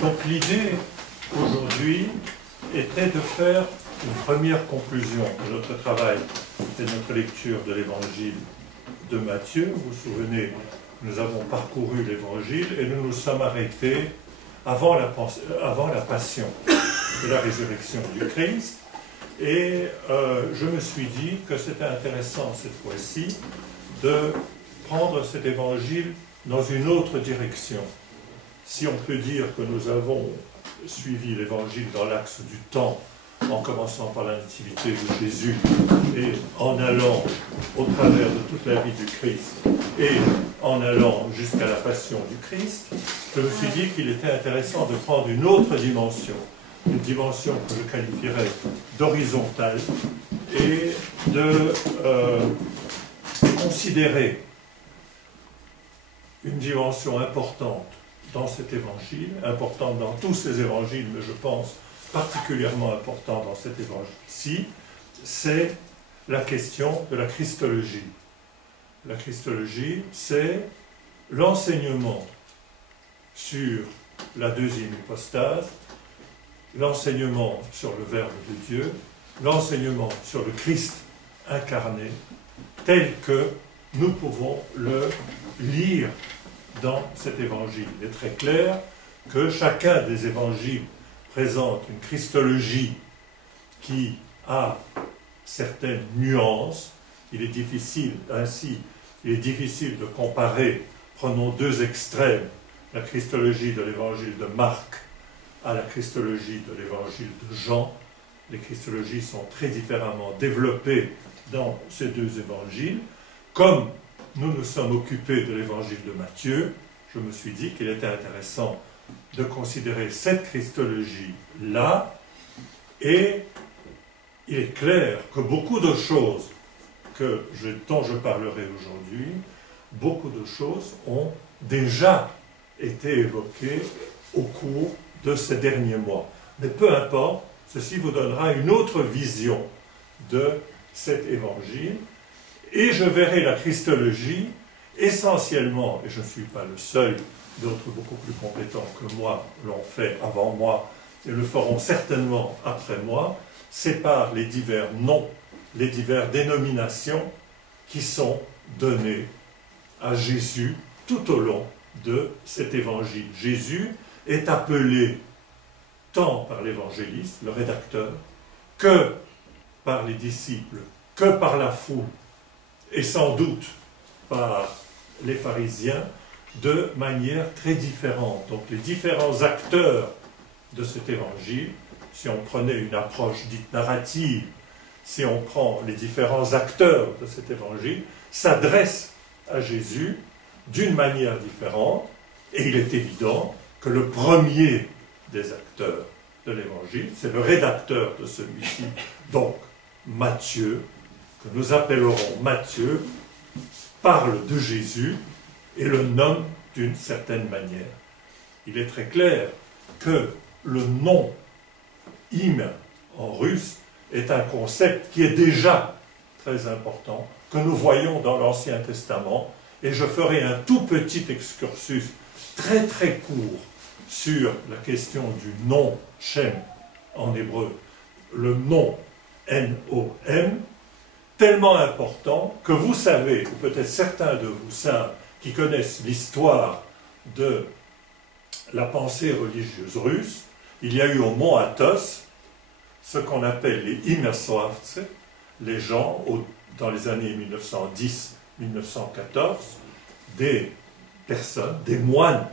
Donc l'idée aujourd'hui était de faire une première conclusion de notre travail et de notre lecture de l'évangile de Matthieu. Vous vous souvenez, nous avons parcouru l'évangile et nous nous sommes arrêtés avant la passion et la résurrection du Christ. Et je me suis dit que c'était intéressant cette fois-ci de prendre cet évangile dans une autre direction. Si on peut dire que nous avons suivi l'évangile dans l'axe du temps, en commençant par la nativité de Jésus et en allant au travers de toute la vie du Christ et en allant jusqu'à la passion du Christ, je me suis dit qu'il était intéressant de prendre une autre dimension, une dimension que je qualifierais d'horizontale et de considérer une dimension importante dans cet évangile, importante dans tous ces évangiles, mais je pense particulièrement important dans cet évangile-ci, c'est la question de la Christologie. La Christologie, c'est l'enseignement sur la deuxième hypostase, l'enseignement sur le Verbe de Dieu, l'enseignement sur le Christ incarné, tel que nous pouvons le lire dans cet évangile. Il est très clair que chacun des évangiles présente une christologie qui a certaines nuances. Il est difficile de comparer, prenons deux extrêmes, la christologie de l'évangile de Marc à la christologie de l'évangile de Jean. Les christologies sont très différemment développées dans ces deux évangiles. Comme nous nous sommes occupés de l'évangile de Matthieu, je me suis dit qu'il était intéressant de considérer cette christologie-là, et il est clair que beaucoup de choses dont je parlerai aujourd'hui, beaucoup de choses ont déjà été évoquées au cours de ces derniers mois. Mais peu importe, ceci vous donnera une autre vision de cet évangile, et je verrai la christologie essentiellement, et je ne suis pas le seul, d'autres beaucoup plus compétents que moi l'ont fait avant moi et le feront certainement après moi, c'est par les divers noms, les diverses dénominations qui sont données à Jésus tout au long de cet évangile. Jésus est appelé tant par l'évangéliste, le rédacteur, que par les disciples, que par la foule, et sans doute par les pharisiens, de manière très différente. Donc les différents acteurs de cet évangile, si on prenait une approche dite narrative, si on prend les différents acteurs de cet évangile, s'adressent à Jésus d'une manière différente, et il est évident que le premier des acteurs de l'évangile, c'est le rédacteur de celui-ci, donc Matthieu, que nous appellerons Matthieu, parle de Jésus et le nomme d'une certaine manière. Il est très clair que le nom « im » en russe est un concept qui est déjà très important, que nous voyons dans l'Ancien Testament, et je ferai un tout petit excursus très très court sur la question du nom « Shem » en hébreu, le nom « N-O-M », tellement important que vous savez, ou peut-être certains de vous savent, qui connaissent l'histoire de la pensée religieuse russe, il y a eu au mont Athos ce qu'on appelle les Immerswavts, les gens, dans les années 1910-1914, des personnes, des moines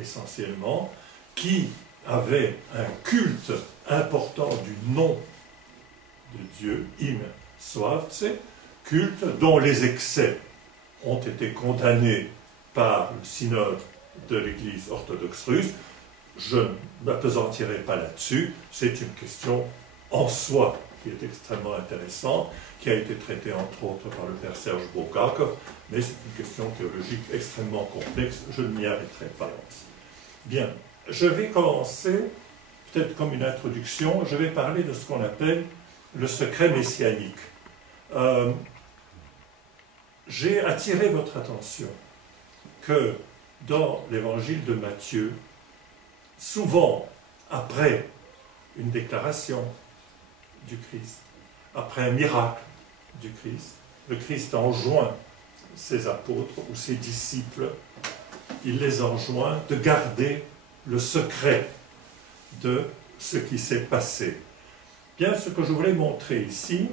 essentiellement, qui avaient un culte important du nom de Dieu, Immerswavts, culte dont les excès ont été condamnés par le synode de l'Église orthodoxe russe. Je ne m'appesantirai pas là-dessus, c'est une question en soi qui est extrêmement intéressante, qui a été traitée entre autres par le père Serge Bulgakov, mais c'est une question théologique extrêmement complexe, je ne m'y arrêterai pas. Bien, je vais commencer, peut-être comme une introduction, je vais parler de ce qu'on appelle le secret messianique. J'ai attiré votre attention que dans l'évangile de Matthieu, souvent après une déclaration du Christ, après un miracle du Christ. Le Christ enjoint ses apôtres ou ses disciples, il les enjoint de garder le secret de ce qui s'est passé. Bien, ce que je voulais montrer ici,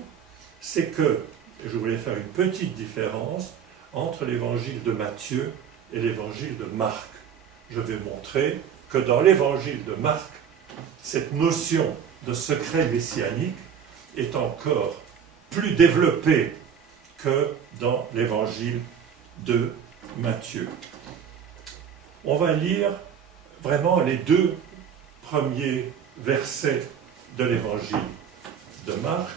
c'est que, et je voulais faire une petite différence entre l'évangile de Matthieu et l'évangile de Marc. Je vais montrer que dans l'évangile de Marc, cette notion de secret messianique est encore plus développée que dans l'évangile de Matthieu. On va lire vraiment les deux premiers versets de l'évangile de Marc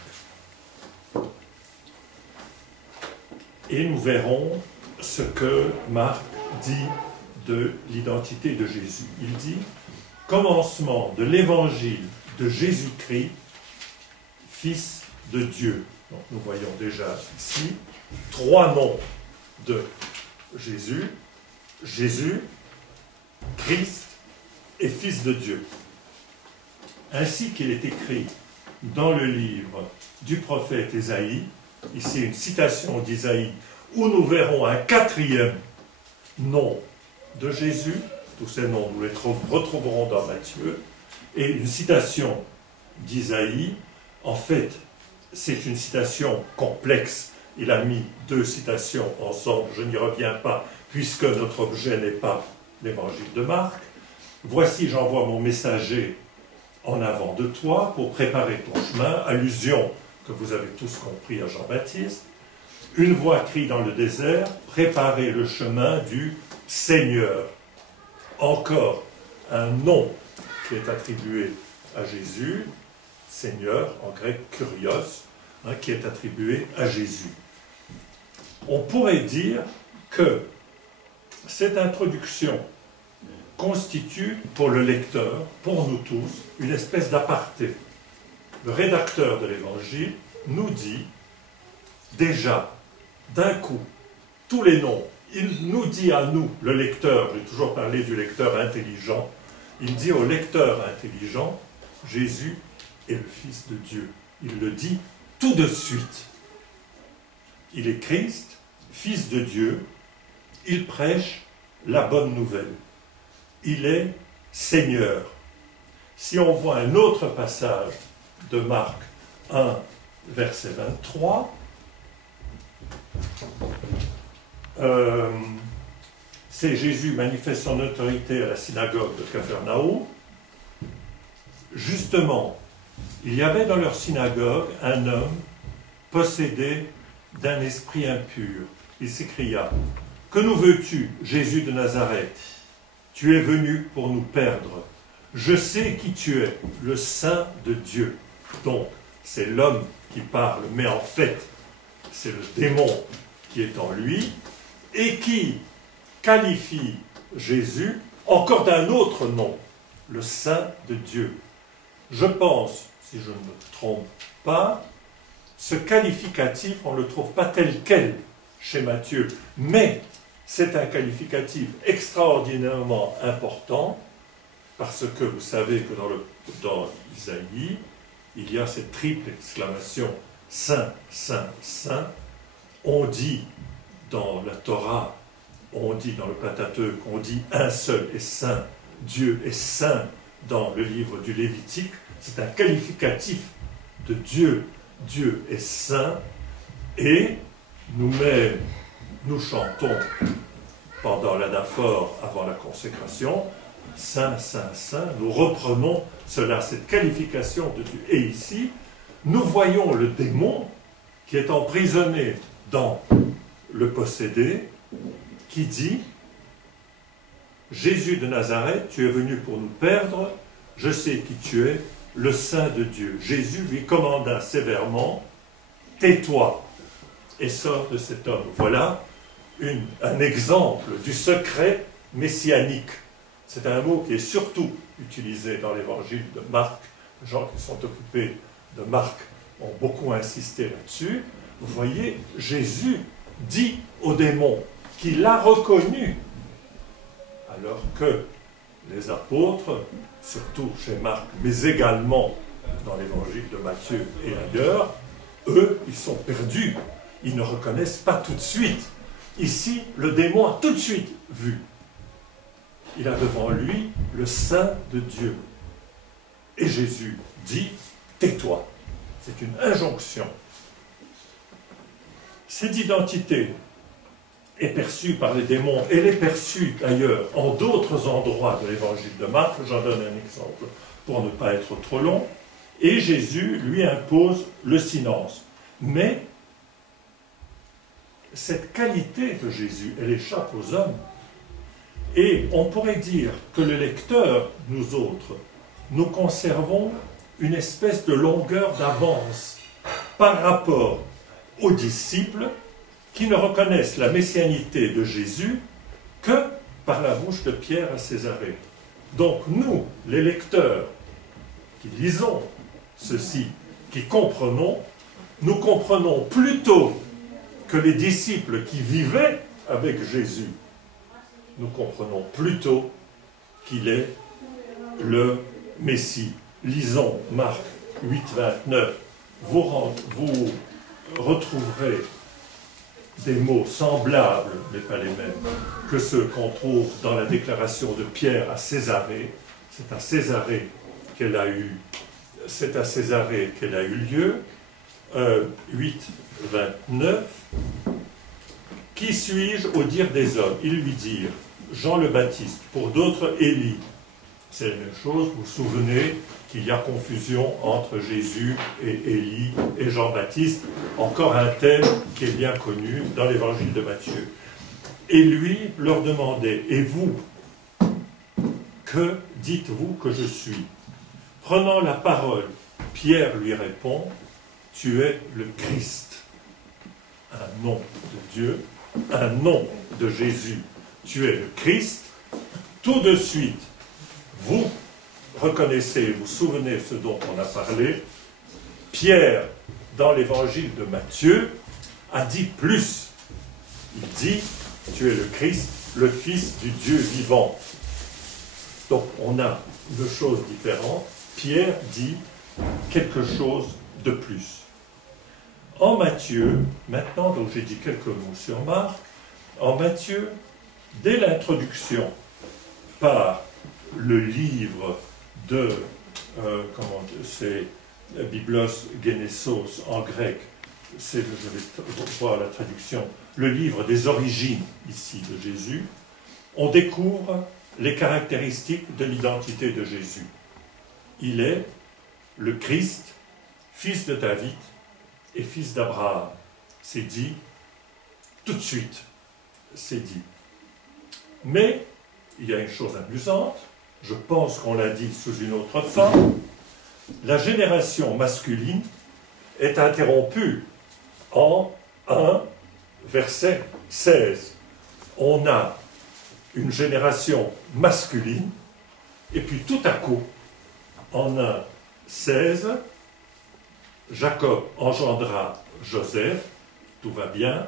et nous verrons ce que Marc dit de l'identité de Jésus. Il dit « Commencement de l'évangile de Jésus-Christ, Fils de Dieu ». Donc nous voyons déjà ici trois noms de Jésus, Jésus, Christ et Fils de Dieu. Ainsi qu'il est écrit dans le livre du prophète Ésaïe, ici une citation d'Ésaïe, où nous verrons un quatrième nom de Jésus, tous ces noms nous les retrouverons dans Matthieu, et une citation d'Ésaïe, en fait, c'est une citation complexe, il a mis deux citations ensemble, je n'y reviens pas, puisque notre objet n'est pas l'évangile de Marc. Voici, j'envoie mon messager en avant de toi pour préparer ton chemin, allusion que vous avez tous compris à Jean-Baptiste. Une voix crie dans le désert, préparez le chemin du Seigneur. Encore un nom qui est attribué à Jésus, Seigneur, en grec kurios, qui est attribué à Jésus. On pourrait dire que cette introduction constitue pour le lecteur, pour nous tous, une espèce d'aparté. Le rédacteur de l'Évangile nous dit déjà, d'un coup, tous les noms. Il nous dit à nous, le lecteur, j'ai toujours parlé du lecteur intelligent, il dit au lecteur intelligent, Jésus est le Fils de Dieu. Il le dit tout de suite. Il est Christ, Fils de Dieu, il prêche la bonne nouvelle. Il est Seigneur. Si on voit un autre passage de Marc 1, verset 23, c'est Jésus manifeste son autorité à la synagogue de Capharnaüm. Justement, il y avait dans leur synagogue un homme possédé d'un esprit impur. Il s'écria, « Que nous veux-tu, Jésus de Nazareth? Tu es venu pour nous perdre. Je sais qui tu es, le Saint de Dieu. » Donc, c'est l'homme qui parle, mais en fait, c'est le démon qui est en lui et qui qualifie Jésus encore d'un autre nom, le Saint de Dieu. Je pense, si je ne me trompe pas, ce qualificatif, on ne le trouve pas tel quel chez Matthieu, mais c'est un qualificatif extraordinairement important, parce que vous savez que dans Isaïe, il y a cette triple exclamation « Saint, Saint, Saint ». On dit dans la Torah, on dit dans le Pentateuque, on dit un seul est saint, Dieu est saint dans le livre du Lévitique. C'est un qualificatif de Dieu. Dieu est saint et nous-mêmes, nous chantons pendant l'anaphore avant la consécration, Saint, Saint, Saint, nous reprenons cela, cette qualification de Dieu. Et ici, nous voyons le démon qui est emprisonné dans le possédé, qui dit « Jésus de Nazareth, tu es venu pour nous perdre, je sais qui tu es, le Saint de Dieu. » Jésus lui commanda sévèrement « Tais-toi et sors de cet homme. » Voilà un exemple du secret messianique. C'est un mot qui est surtout utilisé dans l'évangile de Marc. Les gens qui sont occupés de Marc ont beaucoup insisté là-dessus. Vous voyez, Jésus dit au démon qu'il l'a reconnu, alors que les apôtres, surtout chez Marc, mais également dans l'évangile de Matthieu et ailleurs, eux, ils sont perdus. Ils ne reconnaissent pas tout de suite. Ici, le démon a tout de suite vu. Il a devant lui le Saint de Dieu. Et Jésus dit, tais-toi. C'est une injonction. Cette identité est perçue par les démons, elle est perçue d'ailleurs en d'autres endroits de l'évangile de Marc. J'en donne un exemple pour ne pas être trop long. Et Jésus lui impose le silence. Mais cette qualité de Jésus, elle échappe aux hommes. Et on pourrait dire que le lecteur, nous autres, nous conservons une espèce de longueur d'avance par rapport aux disciples qui ne reconnaissent la messianité de Jésus que par la bouche de Pierre à Césarée. Donc nous, les lecteurs, qui lisons ceci, qui comprenons, nous comprenons plutôt que les disciples qui vivaient avec Jésus. Nous comprenons plutôt qu'il est le Messie. Lisons Marc 8, 29. Vous retrouverez des mots semblables, mais pas les mêmes, que ceux qu'on trouve dans la déclaration de Pierre à Césarée. C'est à Césarée qu'elle a eu lieu. 8, 29. Qui suis-je au dire des hommes? Ils lui dirent Jean le Baptiste, pour d'autres Élie. C'est la même chose, vous vous souvenez qu'il y a confusion entre Jésus et Élie et Jean-Baptiste, encore un thème qui est bien connu dans l'évangile de Matthieu. Et lui leur demandait, et vous, que dites-vous que je suis? Prenant la parole, Pierre lui répond, tu es le Christ, un nom de Dieu, un nom de Jésus, tu es le Christ. Tout de suite, vous reconnaissez, vous souvenez ce dont on a parlé, Pierre, dans l'évangile de Matthieu, a dit plus. Il dit, tu es le Christ, le Fils du Dieu vivant. Donc on a deux choses différentes. Pierre dit quelque chose de plus. En Matthieu, maintenant, donc j'ai dit quelques mots sur Marc, en Matthieu, dès l'introduction par le livre de, c'est Biblos Genesos en grec, je vais voir la traduction, le livre des origines ici de Jésus, on découvre les caractéristiques de l'identité de Jésus. Il est le Christ, fils de David et fils d'Abraham. C'est dit, tout de suite, c'est dit. Mais, il y a une chose amusante, je pense qu'on l'a dit sous une autre forme, la génération masculine est interrompue en 1, verset 16. On a une génération masculine, et puis tout à coup, en 1, 16, Jacob engendra Joseph, tout va bien,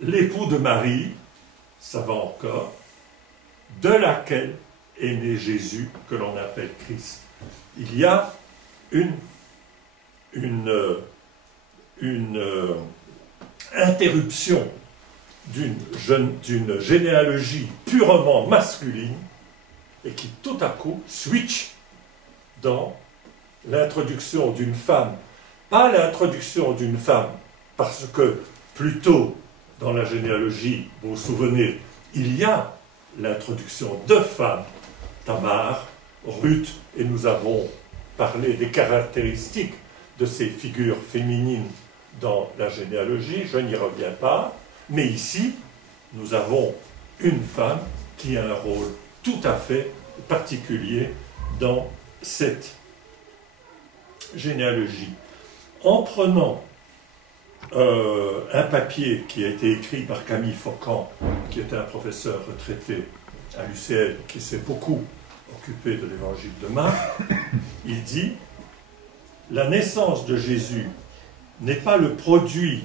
l'époux de Marie, ça va encore, de laquelle est né Jésus, que l'on appelle Christ. Il y a une interruption d'une généalogie purement masculine et qui tout à coup switch dans l'introduction d'une femme. Pas l'introduction d'une femme, parce que plus tôt dans la généalogie, vous vous souvenez, il y a l'introduction de femmes, Tamar, Ruth, et nous avons parlé des caractéristiques de ces figures féminines dans la généalogie, je n'y reviens pas, mais ici, nous avons une femme qui a un rôle tout à fait particulier dans cette généalogie. En prenant un papier qui a été écrit par Camille Faucon, qui était un professeur retraité à l'UCL, qui s'est beaucoup occupé de l'évangile de Marc, il dit « La naissance de Jésus n'est pas le produit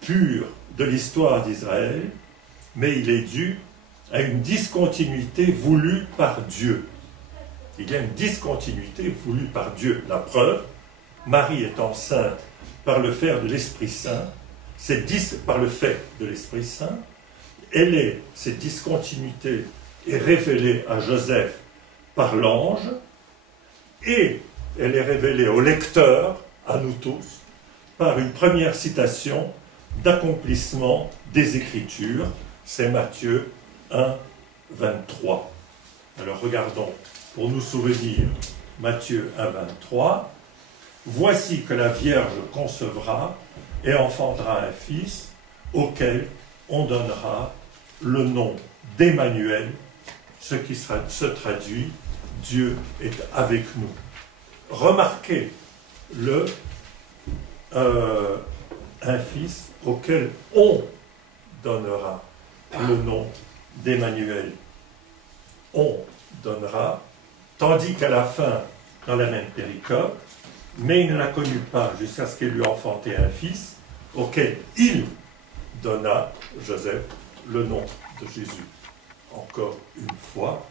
pur de l'histoire d'Israël, mais il est dû à une discontinuité voulue par Dieu. Il y a une discontinuité voulue par Dieu. La preuve, Marie est enceinte par le fait de l'Esprit Saint, par le fait de l'Esprit Saint, cette discontinuité est révélée à Joseph par l'ange, et elle est révélée au lecteur, à nous tous, par une première citation d'accomplissement des Écritures, c'est Matthieu 1, 23. Alors regardons, pour nous souvenir, Matthieu 1, 23. « Voici que la Vierge concevra et enfantera un fils, auquel on donnera le nom d'Emmanuel, ce qui se traduit « Dieu est avec nous ». Remarquez un fils auquel on donnera le nom d'Emmanuel. On donnera, tandis qu'à la fin, dans la même péricope, mais il ne la connut pas jusqu'à ce qu'elle lui enfantait un fils, auquel il donna, Joseph, le nom de Jésus. Encore une fois,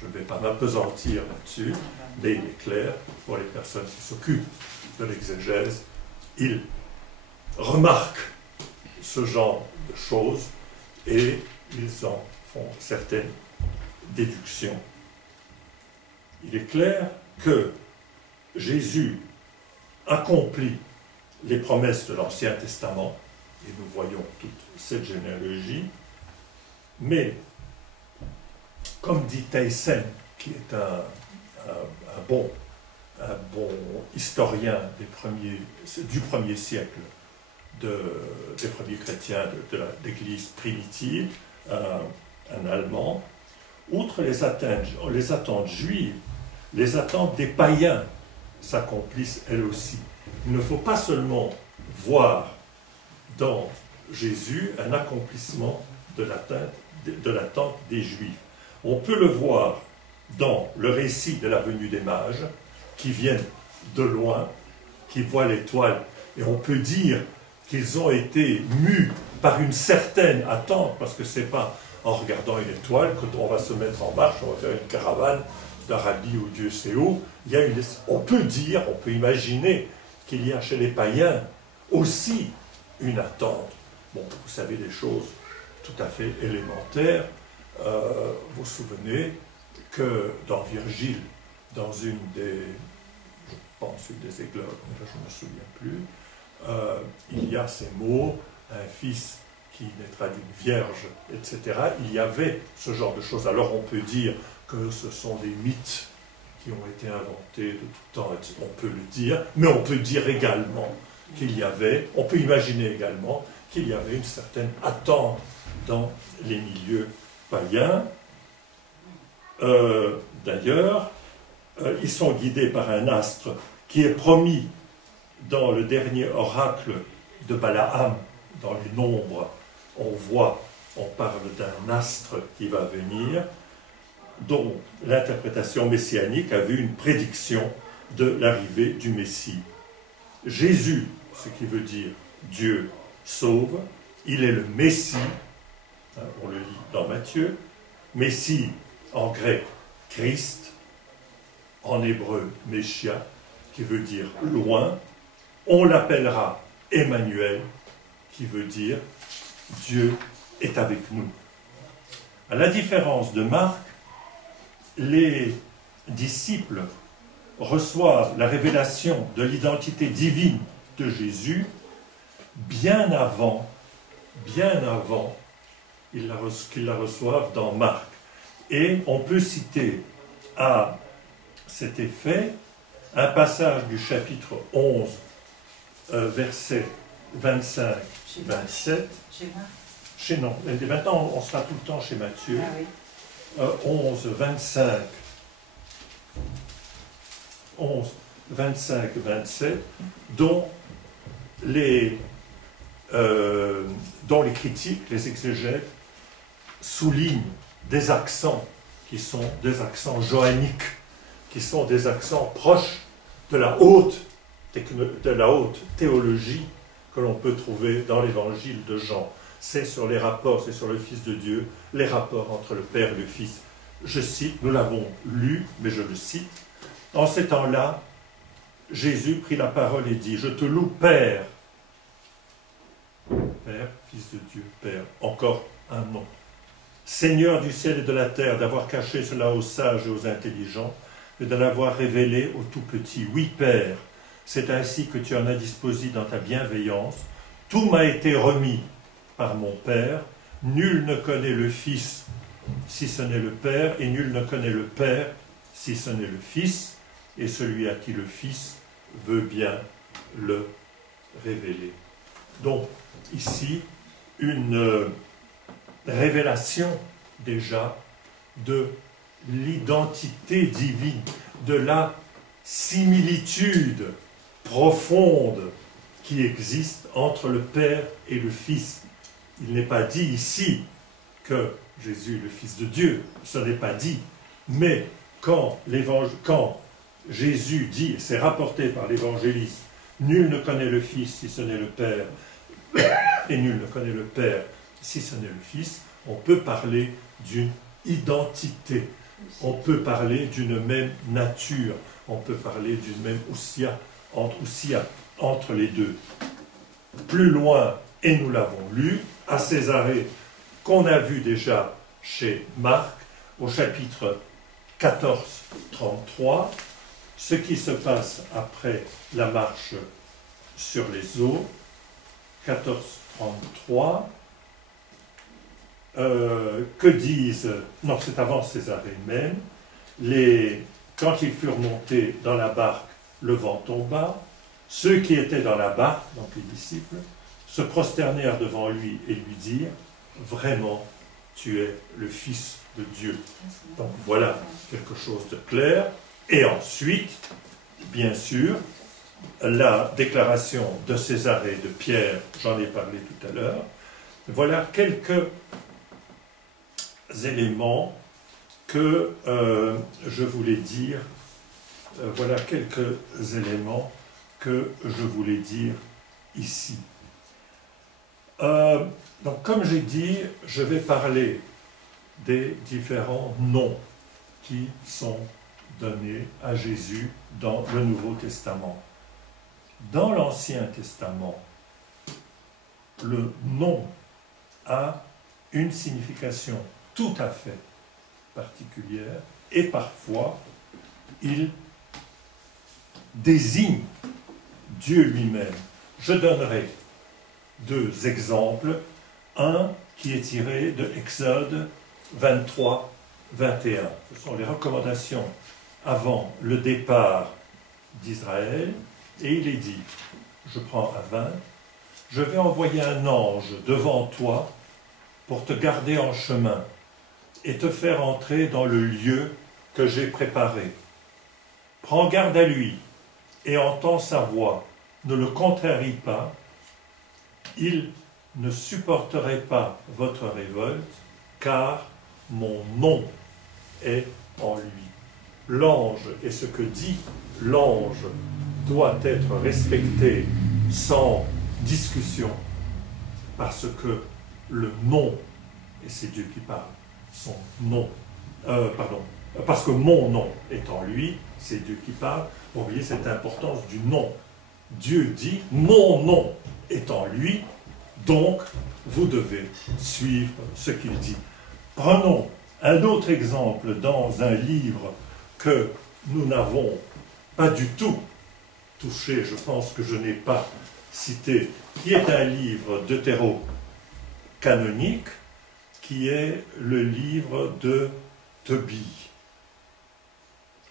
je ne vais pas m'apesantir là-dessus, mais il est clair, pour les personnes qui s'occupent de l'exégèse, ils remarquent ce genre de choses et ils en font certaines déductions. Il est clair que Jésus accomplit les promesses de l'Ancien Testament, et nous voyons toute cette généalogie, mais, comme dit Theissen, qui est un bon historien du premier siècle, des premiers chrétiens de l'Église primitive, un Allemand, outre les attentes juives, les attentes des païens s'accomplissent elles aussi. Il ne faut pas seulement voir dans Jésus un accomplissement de l'attente des Juifs. On peut le voir dans le récit de la venue des mages, qui viennent de loin, qui voient l'étoile, et on peut dire qu'ils ont été mus par une certaine attente, parce que ce n'est pas en regardant une étoile qu'on va se mettre en marche, on va faire une caravane d'Arabie ou Dieu sait où. On peut dire, on peut imaginer qu'il y a chez les païens aussi une attente. Bon, vous savez des choses tout à fait élémentaires. Vous vous souvenez que dans Virgile, dans une des églogues, mais là je ne me souviens plus, il y a ces mots, un fils qui naîtra d'une vierge, etc. Il y avait ce genre de choses. Alors on peut dire que ce sont des mythes qui ont été inventés de tout temps, on peut le dire, mais on peut dire également on peut imaginer également qu'il y avait une certaine attente dans les milieux païens. D'ailleurs, ils sont guidés par un astre qui est promis dans le dernier oracle de Balaam, dans les nombres. On parle d'un astre qui va venir, dont l'interprétation messianique a vu une prédiction de l'arrivée du Messie. Jésus, ce qui veut dire Dieu sauve, il est le Messie, on le lit dans Matthieu, Messie en grec, Christ, en hébreu, Meshia, qui veut dire loin, on l'appellera Emmanuel, qui veut dire Dieu est avec nous. À la différence de Marc, les disciples reçoivent la révélation de l'identité divine de Jésus bien avant qu'ils la reçoivent dans Marc. Et on peut citer à cet effet un passage du chapitre 11, versets 25-27. Maintenant, on sera tout le temps chez Matthieu. Ah oui. 11, 25, 27, dont les critiques, les exégètes, soulignent des accents qui sont des accents johanniques, qui sont des accents proches de la haute théologie que l'on peut trouver dans l'évangile de Jean. c'est sur les rapports, c'est sur le Fils de Dieu, les rapports entre le Père et le Fils. Je cite, nous l'avons lu, mais je le cite. En ces temps-là, Jésus prit la parole et dit, je te loue, Père. Père, Fils de Dieu, Père. Encore un nom. Seigneur du ciel et de la terre, d'avoir caché cela aux sages et aux intelligents, et de l'avoir révélé aux tout petits. Oui, Père, c'est ainsi que tu en as disposé dans ta bienveillance. Tout m'a été remis par mon Père. Nul ne connaît le Fils si ce n'est le Père, et nul ne connaît le Père si ce n'est le Fils, et celui à qui le Fils veut bien le révéler. Donc, ici, une révélation déjà de l'identité divine, de la similitude profonde qui existe entre le Père et le Fils. Il n'est pas dit ici que Jésus est le Fils de Dieu, ce n'est pas dit, mais quand Jésus dit, c'est rapporté par l'évangéliste, nul ne connaît le Fils si ce n'est le Père, et nul ne connaît le Père si ce n'est le Fils, on peut parler d'une identité, on peut parler d'une même nature, on peut parler d'une même ousia entre les deux. Plus loin, et nous l'avons lu, à Césarée, qu'on a vu déjà chez Marc, au chapitre 14, 33, ce qui se passe après la marche sur les eaux, 14, 33, que disent, non c'est avant Césarée même, quand ils furent montés dans la barque, le vent tomba, ceux qui étaient dans la barque, donc les disciples, se prosternèrent devant lui et lui dirent, vraiment, tu es le Fils de Dieu. Donc voilà quelque chose de clair. Et ensuite, bien sûr, la déclaration de Césarée, de Pierre, j'en ai parlé tout à l'heure. Voilà quelques éléments que je voulais dire. Voilà quelques éléments que je voulais dire ici. Donc, comme j'ai dit, je vais parler des différents noms qui sont donnés à Jésus dans le Nouveau Testament. Dans l'Ancien Testament, le nom a une signification tout à fait particulière et parfois il désigne Dieu lui-même. Je donnerai deux exemples. Un qui est tiré de Exode 23, 21. Ce sont les recommandations avant le départ d'Israël. Et il est dit, je prends à 20, « Je vais envoyer un ange devant toi pour te garder en chemin et te faire entrer dans le lieu que j'ai préparé. Prends garde à lui et entends sa voix. Ne le contrarie pas. Il ne supporterait pas votre révolte, car mon nom est en lui. » L'ange, et ce que dit l'ange, doit être respecté sans discussion, parce que le nom, et c'est Dieu qui parle, son nom, parce que mon nom est en lui, c'est Dieu qui parle. Vous voyez cette importance du nom. Dieu dit, mon nom est en lui, donc vous devez suivre ce qu'il dit. Prenons un autre exemple dans un livre que nous n'avons pas du tout touché, je pense que je n'ai pas cité, qui est un livre deutéro-canonique, qui est le livre de Tobie.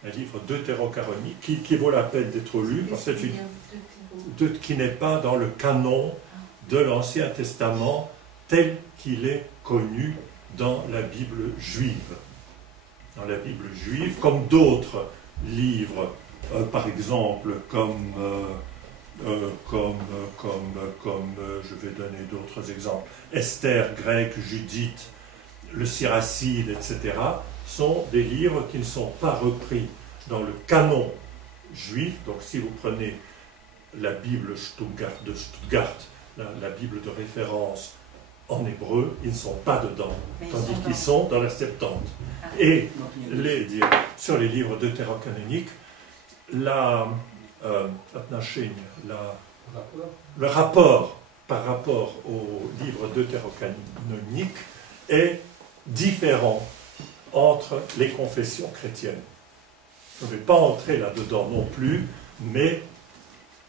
Un livre deutéro-canonique qui vaut la peine d'être lu, parce que qui n'est pas dans le canon de l'Ancien Testament tel qu'il est connu dans la Bible juive. Dans la Bible juive, comme d'autres livres, par exemple, comme je vais donner d'autres exemples, Esther grecque, Judith, le Siracide, etc., sont des livres qui ne sont pas repris dans le canon juif. Donc si vous prenez la Bible de Stuttgart, la Bible de référence en hébreu, ils ne sont pas dedans, tandis qu'ils sont dans la Septante. Et sur les livres deutérocanoniques, le rapport par rapport aux livres deutérocanoniques est différent entre les confessions chrétiennes. Je ne vais pas entrer là-dedans non plus, mais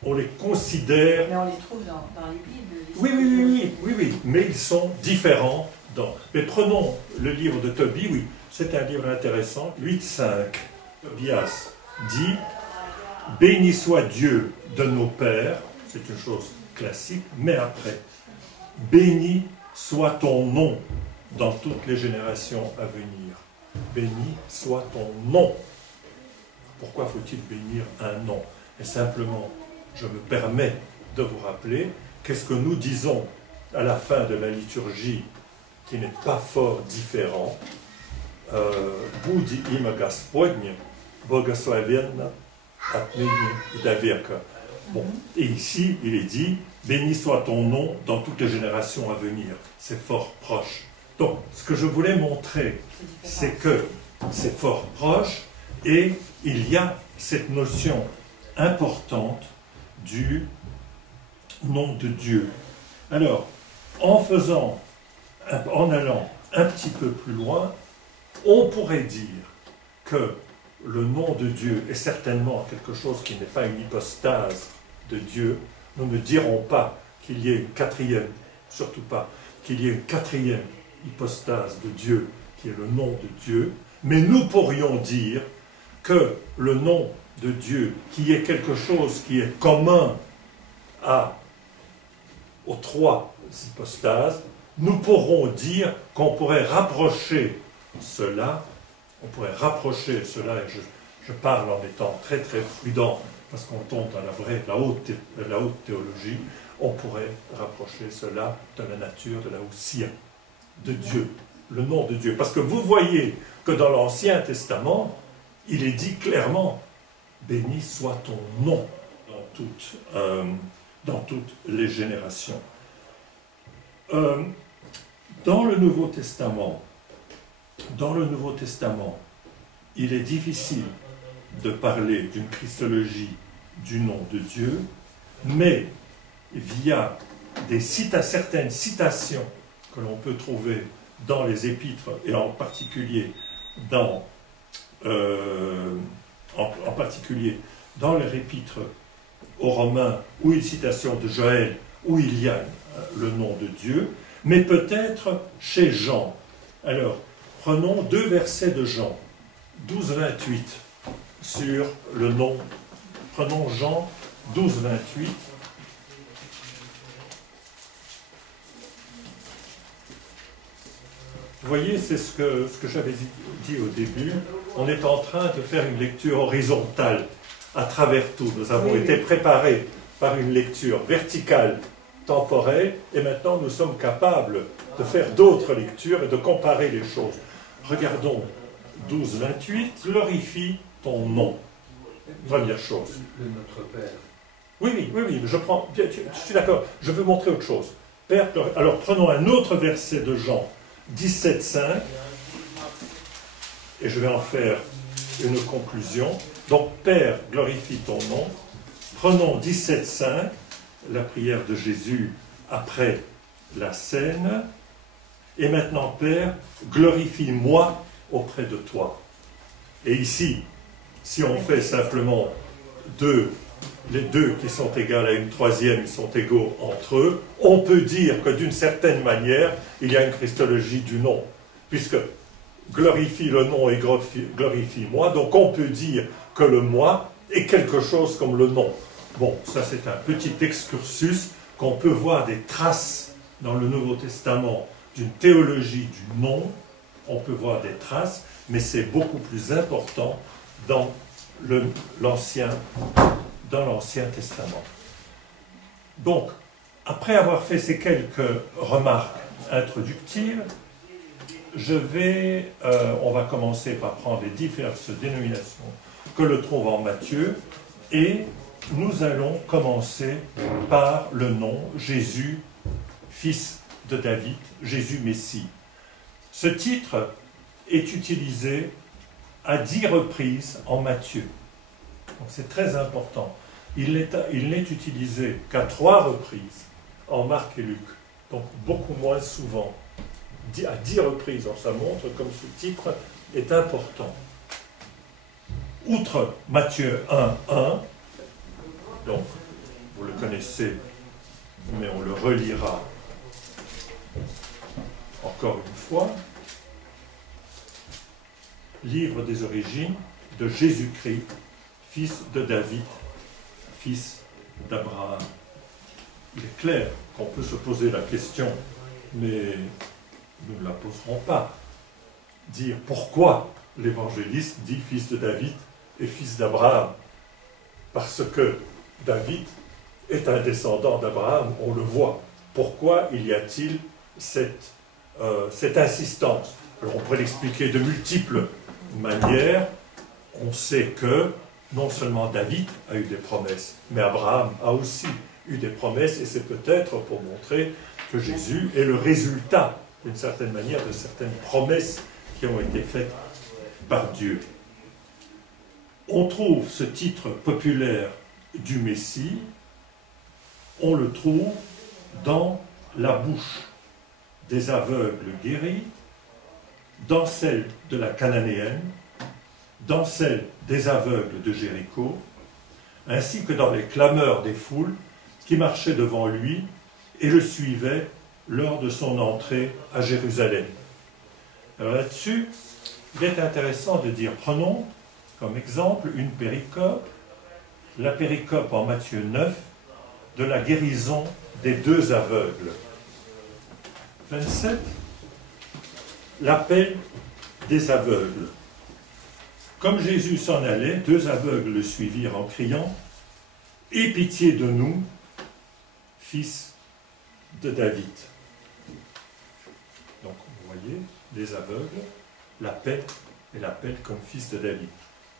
on les considère... Mais on les trouve dans les Bibles. Oui, mais ils sont différents. Mais prenons le livre de Tobie, oui, c'est un livre intéressant, 8.5. Tobias dit « Béni soit Dieu de nos pères », c'est une chose classique, mais après « Béni soit ton nom dans toutes les générations à venir ». Béni soit ton nom. Pourquoi faut-il bénir un nom? Et simplement, je me permets de vous rappeler, qu'est-ce que nous disons à la fin de la liturgie qui n'est pas fort différent. Budi ima Gospodnie, błogosławienna atmenie i da wieka. Bon, et ici, il est dit, béni soit ton nom dans toutes les générations à venir. C'est fort proche. Donc, ce que je voulais montrer, c'est que c'est fort proche et il y a cette notion importante du nom de Dieu. Alors, en allant un petit peu plus loin, on pourrait dire que le nom de Dieu est certainement quelque chose qui n'est pas une hypostase de Dieu. Nous ne dirons pas qu'il y ait une quatrième, surtout pas, qu'il y ait une quatrième hypostase de Dieu, qui est le nom de Dieu, mais nous pourrions dire que le nom de Dieu, qui est quelque chose qui est commun aux trois hypostases, nous pourrons dire qu'on pourrait rapprocher cela, et je parle en étant très très prudent, parce qu'on tombe dans la haute théologie, on pourrait rapprocher cela de la nature de la Ousia, de Dieu, le nom de Dieu. Parce que vous voyez que dans l'Ancien Testament, il est dit clairement, béni soit ton nom dans toutes les générations. Dans le Nouveau Testament, il est difficile de parler d'une christologie du nom de Dieu, mais via certaines citations que l'on peut trouver dans les épîtres, et en particulier dans leur épître aux Romains, où une citation de Joël, où il y a le nom de Dieu, mais peut-être chez Jean. Alors, prenons 2 versets de Jean, 12-28, sur le nom. Prenons Jean 12-28. Vous voyez, c'est ce que j'avais dit au début. On est en train de faire une lecture horizontale à travers tout. Nous avons été préparés par une lecture verticale, temporelle, et maintenant nous sommes capables de faire d'autres lectures et de comparer les choses. Regardons 12-28, glorifie ton nom. Première chose. Le Notre Père. Oui, je suis d'accord, je veux montrer autre chose. Père, alors prenons un autre verset de Jean, 17,5, et je vais en faire une conclusion. Donc, Père, glorifie ton nom. Prenons 17,5, la prière de Jésus après la scène. Et maintenant, Père, glorifie-moi auprès de toi. Et ici, si on fait simplement les deux qui sont égales à une troisième, ils sont égaux entre eux, on peut dire que d'une certaine manière, il y a une christologie du nom, puisque glorifie le nom et glorifie moi, donc on peut dire que le moi est quelque chose comme le nom. Bon, ça c'est un petit excursus qu'on peut voir des traces dans le Nouveau Testament d'une théologie du nom, on peut voir des traces, mais c'est beaucoup plus important dans l'Ancien Testament. Donc, après avoir fait ces quelques remarques introductives, on va commencer par prendre les diverses dénominations que l'on trouve en Matthieu, et nous allons commencer par le nom Jésus, Fils de David, Jésus Messie. Ce titre est utilisé à 10 reprises en Matthieu. Donc c'est très important. Il n'est utilisé qu'à 3 reprises en Marc et Luc, donc beaucoup moins souvent. À 10 reprises, donc ça montre comme ce titre est important. Outre Matthieu 1:1, donc vous le connaissez, mais on le relira encore une fois. Livre des origines de Jésus-Christ, fils de David, fils d'Abraham. Il est clair qu'on peut se poser la question, mais nous ne la poserons pas. Dire pourquoi l'évangéliste dit fils de David et fils d'Abraham. Parce que David est un descendant d'Abraham, on le voit. Pourquoi y a-t-il cette insistance? Alors on pourrait l'expliquer de multiples manière. On sait que non seulement David a eu des promesses, mais Abraham a aussi eu des promesses, et c'est peut-être pour montrer que Jésus est le résultat, d'une certaine manière, de certaines promesses qui ont été faites par Dieu. On trouve ce titre populaire du Messie, on le trouve dans la bouche des aveugles guéris, dans celle de la Cananéenne, dans celle des aveugles de Jéricho, ainsi que dans les clameurs des foules qui marchaient devant lui et le suivaient lors de son entrée à Jérusalem. Alors là-dessus, il est intéressant de dire, prenons comme exemple une péricope, la péricope en Matthieu 9, de la guérison des 2 aveugles. 27. L'appel des aveugles. Comme Jésus s'en allait, 2 aveugles le suivirent en criant « Aie pitié de nous, fils de David ». Donc, vous voyez, les aveugles l'appellent et l'appellent comme fils de David.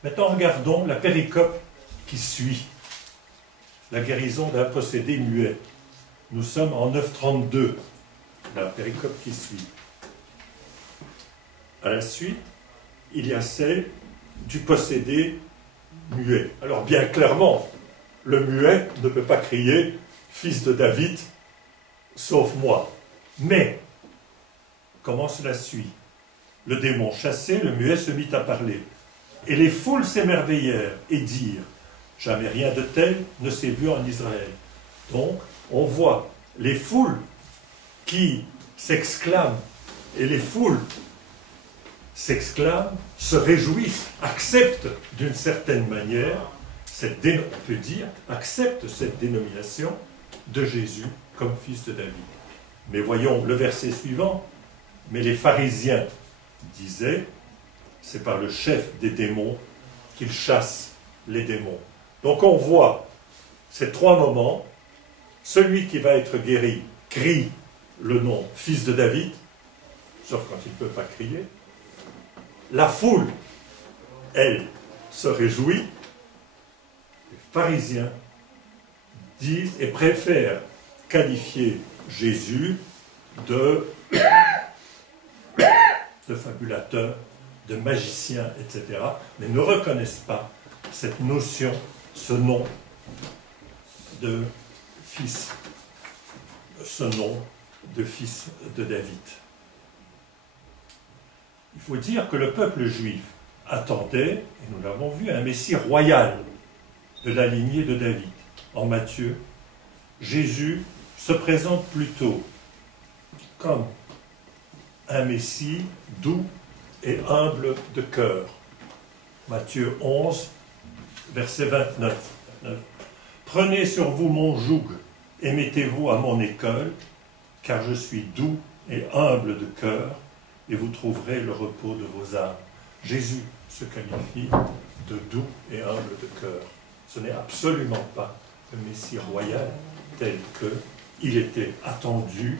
Maintenant, regardons la péricope qui suit. La guérison d'un possédé muet. Nous sommes en 9:32, la péricope qui suit. À la suite, il y a celle du possédé muet. Alors bien clairement, le muet ne peut pas crier « Fils de David, sauve-moi ». Mais, comment cela suit? Le démon chassé, le muet se mit à parler. Et les foules s'émerveillèrent et dirent « Jamais rien de tel ne s'est vu en Israël ». Donc, on voit les foules qui s'exclament, et les foules s'exclament, se réjouissent, acceptent d'une certaine manière, on peut dire, acceptent cette dénomination de Jésus comme fils de David. Mais voyons le verset suivant. Mais les pharisiens disaient, c'est par le chef des démons qu'ils chassent les démons. Donc on voit ces 3 moments. Celui qui va être guéri crie le nom fils de David, sauf quand il ne peut pas crier. La foule, elle, se réjouit. Les pharisiens disent et préfèrent qualifier Jésus de fabulateur, de magicien, etc., mais ne reconnaissent pas cette notion, ce nom de fils, ce nom de fils de David. Il faut dire que le peuple juif attendait, et nous l'avons vu, un Messie royal de la lignée de David. En Matthieu, Jésus se présente plutôt comme un Messie doux et humble de cœur. Matthieu 11, verset 29. Prenez sur vous mon joug et mettez-vous à mon école, car je suis doux et humble de cœur, et vous trouverez le repos de vos âmes. Jésus se qualifie de doux et humble de cœur. Ce n'est absolument pas le Messie royal tel qu'il était attendu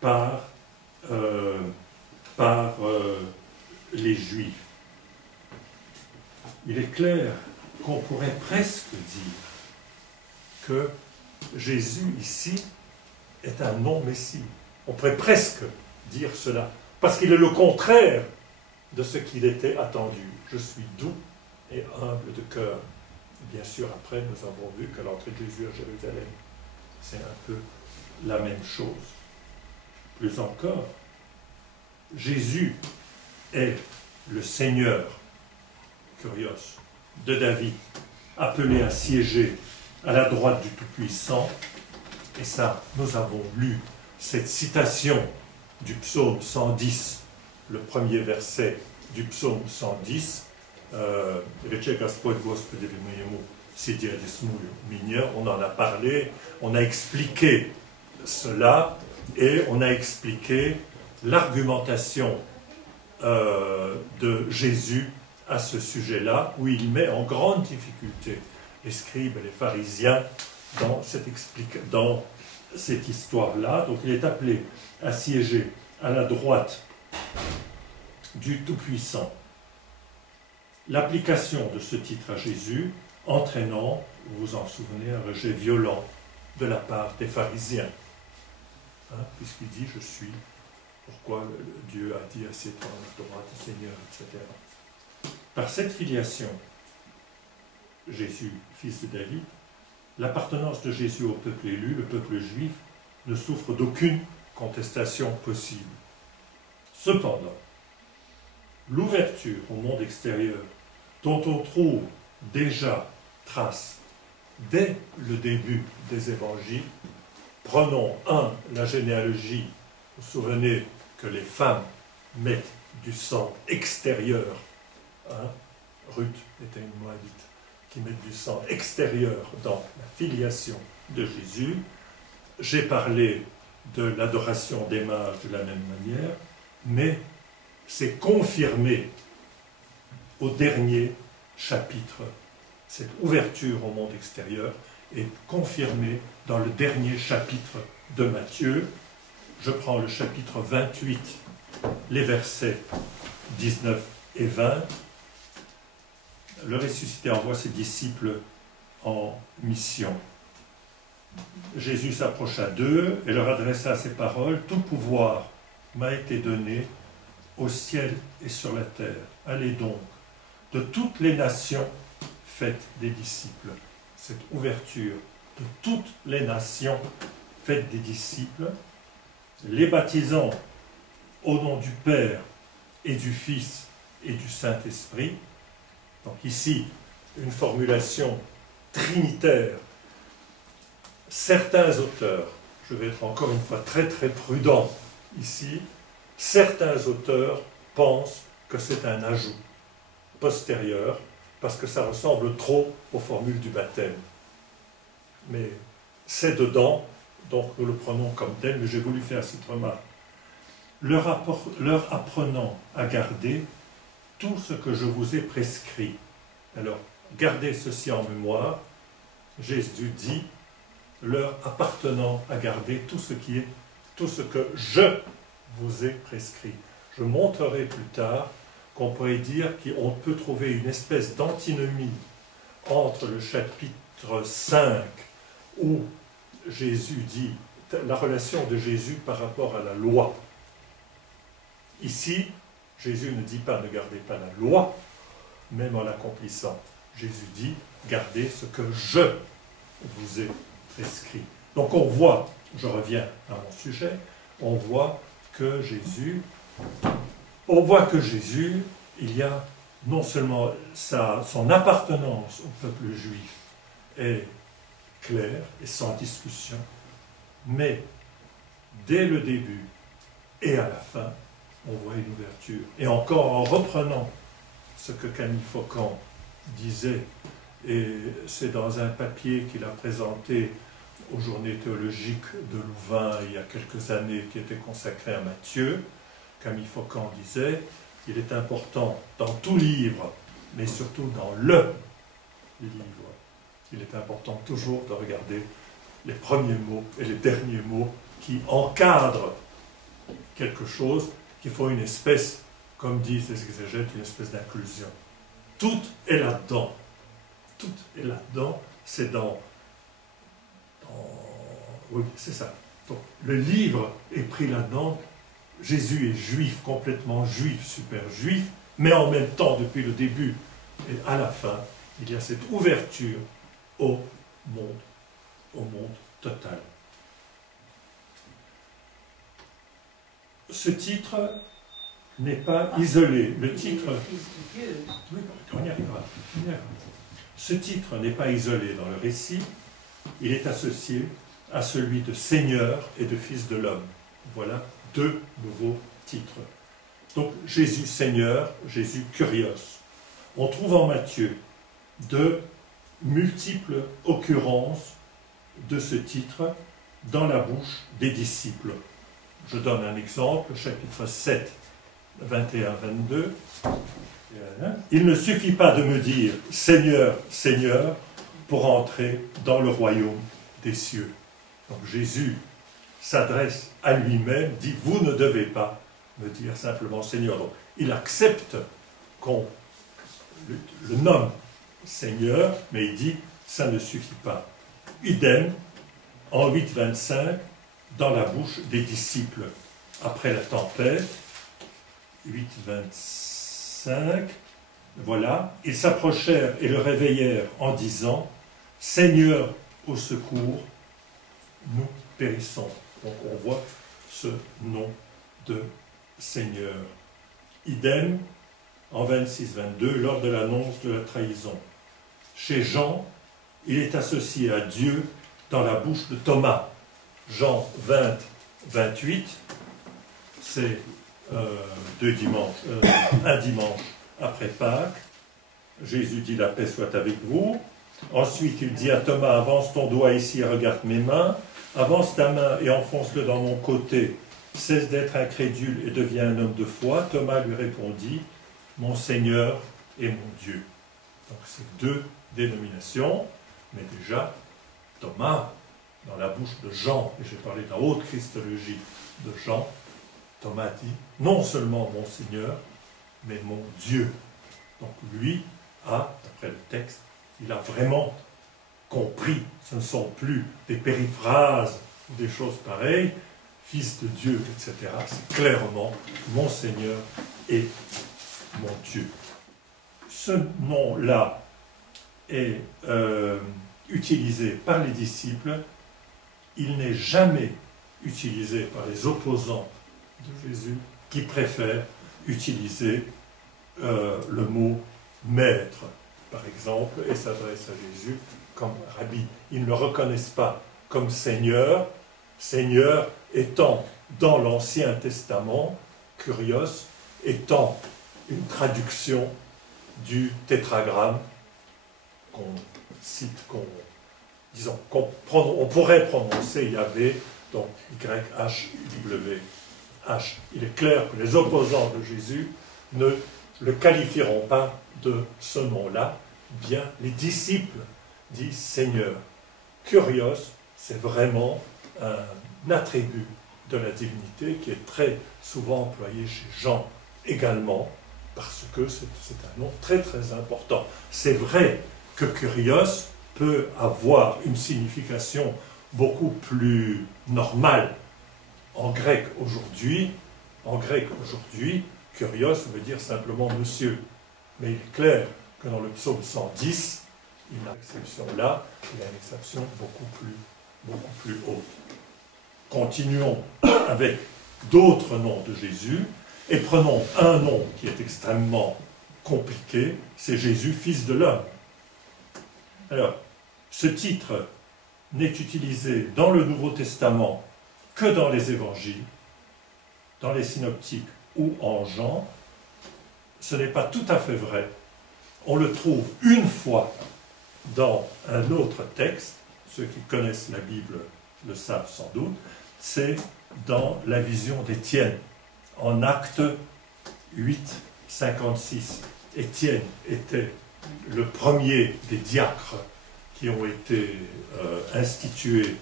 par les Juifs. Il est clair qu'on pourrait presque dire que Jésus ici est un non-Messie. On pourrait presque dire cela, parce qu'il est le contraire de ce qu'il était attendu. Je suis doux et humble de cœur. Bien sûr, après, nous avons vu que l'entrée de Jésus à Jérusalem, c'est un peu la même chose. Plus encore, Jésus est le Seigneur, curios, de David, appelé à siéger à la droite du Tout-Puissant. Et ça, nous avons lu cette citation du psaume 110, le premier verset du psaume 110. On en a parlé, on a expliqué cela et on a expliqué l'argumentation de Jésus à ce sujet-là, où il met en grande difficulté les scribes et les pharisiens dans cette histoire-là. Donc il est appelé à siéger à la droite du Tout-Puissant. L'application de ce titre à Jésus entraînant, vous vous en souvenez, un rejet violent de la part des pharisiens. Puisqu'il dit « Je suis », pourquoi Dieu a dit à ses temps à la droite, Seigneur, etc. Par cette filiation, Jésus, fils de David, l'appartenance de Jésus au peuple élu, le peuple juif, ne souffre d'aucune contestation possible. Cependant, l'ouverture au monde extérieur, dont on trouve déjà trace dès le début des évangiles, prenons la généalogie, vous vous souvenez que les femmes mettent du sang extérieur, Ruth était une Moabite, qui met du sang extérieur dans la filiation de Jésus. J'ai parlé de l'adoration des mages de la même manière, mais c'est confirmé au dernier chapitre. Cette ouverture au monde extérieur est confirmée dans le dernier chapitre de Matthieu. Je prends le chapitre 28, les versets 19 et 20. Le ressuscité envoie ses disciples en mission. Jésus s'approcha d'eux et leur adressa ces paroles. « Tout pouvoir m'a été donné au ciel et sur la terre. Allez donc, de toutes les nations, faites des disciples. » Cette ouverture de toutes les nations, faites des disciples, les baptisant au nom du Père et du Fils et du Saint-Esprit. Donc ici, une formulation trinitaire. Certains auteurs, je vais être encore une fois très très prudent ici, certains auteurs pensent que c'est un ajout postérieur, parce que ça ressemble trop aux formules du baptême. Mais c'est dedans, donc nous le prenons comme tel, mais j'ai voulu faire cette remarque. Leur apprenant à garder tout ce que je vous ai prescrit. Alors, gardez ceci en mémoire. Jésus dit, leur appartenant à garder tout ce que je vous ai prescrit. Je montrerai plus tard qu'on pourrait dire qu'on peut trouver une espèce d'antinomie entre le chapitre 5, où Jésus dit la relation de Jésus par rapport à la loi. Ici, Jésus ne dit pas ne gardez pas la loi, même en l'accomplissant. Jésus dit gardez ce que je vous ai prescrit. Donc on voit, je reviens à mon sujet, on voit que Jésus, il y a non seulement son appartenance au peuple juif est claire et sans discussion, mais dès le début et à la fin, on voit une ouverture. Et encore en reprenant ce que Camille Faucon disait, et c'est dans un papier qu'il a présenté aux Journées théologiques de Louvain il y a quelques années, qui était consacré à Matthieu, Camille Faucon disait « Il est important dans tout livre, mais surtout dans le livre, il est important toujours de regarder les premiers mots et les derniers mots qui encadrent quelque chose, qui font une espèce, comme disent les exégètes, une espèce d'inclusion. Tout est là-dedans. Tout est là-dedans. C'est oui, c'est ça. Donc, le livre est pris là-dedans. Jésus est juif, complètement juif, super juif, mais en même temps, depuis le début et à la fin, il y a cette ouverture au monde total. Ce titre n'est pas isolé. Le titre... Oui, on y arrivera. Ce titre n'est pas isolé dans le récit. Il est associé à celui de Seigneur et de Fils de l'homme. Voilà deux nouveaux titres. Donc Jésus Seigneur, Jésus Kurios. On trouve en Matthieu de multiples occurrences de ce titre dans la bouche des disciples. Je donne un exemple, chapitre 7, 21-22. Il ne suffit pas de me dire « Seigneur, Seigneur » pour entrer dans le royaume des cieux. Donc Jésus s'adresse à lui-même, dit « Vous ne devez pas me dire simplement Seigneur ». Donc il accepte qu'on le nomme Seigneur, mais il dit « Ça ne suffit pas ». Idem, en 8-25, dans la bouche des disciples, après la tempête, 8-25, voilà, ils s'approchèrent et le réveillèrent en disant « Seigneur, au secours, nous périssons ». Donc on voit ce nom de Seigneur. Idem, en 26-22, lors de l'annonce de la trahison. Chez Jean, il est associé à Dieu dans la bouche de Thomas. Jean 20, 28, c'est un dimanche après Pâques. Jésus dit « La paix soit avec vous ». Ensuite, il dit à Thomas « Avance ton doigt ici et regarde mes mains. Avance ta main et enfonce-le dans mon côté. Cesse d'être incrédule et deviens un homme de foi. » Thomas lui répondit « Mon Seigneur et mon Dieu ». Donc c'est deux dénominations, mais déjà, Thomas, dans la bouche de Jean, et j'ai parlé de la haute christologie de Jean, Thomas dit non seulement mon Seigneur, mais mon Dieu. Donc lui a, d'après le texte, il a vraiment compris, ce ne sont plus des périphrases ou des choses pareilles, Fils de Dieu, etc. C'est clairement mon Seigneur et mon Dieu. Ce nom-là est utilisé par les disciples, il n'est jamais utilisé par les opposants de Jésus qui préfèrent utiliser le mot maître, par exemple, et s'adressent à Jésus comme rabbi. Ils ne le reconnaissent pas comme Seigneur, Seigneur étant dans l'Ancien Testament, Kurios, étant une traduction du tétragramme qu'on cite, on pourrait prononcer Yahvé, donc Y-H-W-H. Il est clair que les opposants de Jésus ne le qualifieront pas de ce nom-là, bien les disciples disent Seigneur. Kurios, c'est vraiment un attribut de la divinité qui est très souvent employé chez Jean également, parce que c'est un nom très très important. C'est vrai que Kurios peut avoir une signification beaucoup plus normale en grec aujourd'hui. En grec aujourd'hui, Kurios veut dire simplement monsieur. Mais il est clair que dans le psaume 110, il a une exception là, il a une exception beaucoup plus haute. Continuons avec d'autres noms de Jésus et prenons un nom qui est extrêmement compliqué, c'est Jésus, Fils de l'homme. Alors, ce titre n'est utilisé dans le Nouveau Testament que dans les évangiles, dans les synoptiques ou en Jean. Ce n'est pas tout à fait vrai. On le trouve une fois dans un autre texte, ceux qui connaissent la Bible le savent sans doute, c'est dans la vision d'Étienne, en Actes 8, 56. Étienne était le premier des diacres qui ont été institués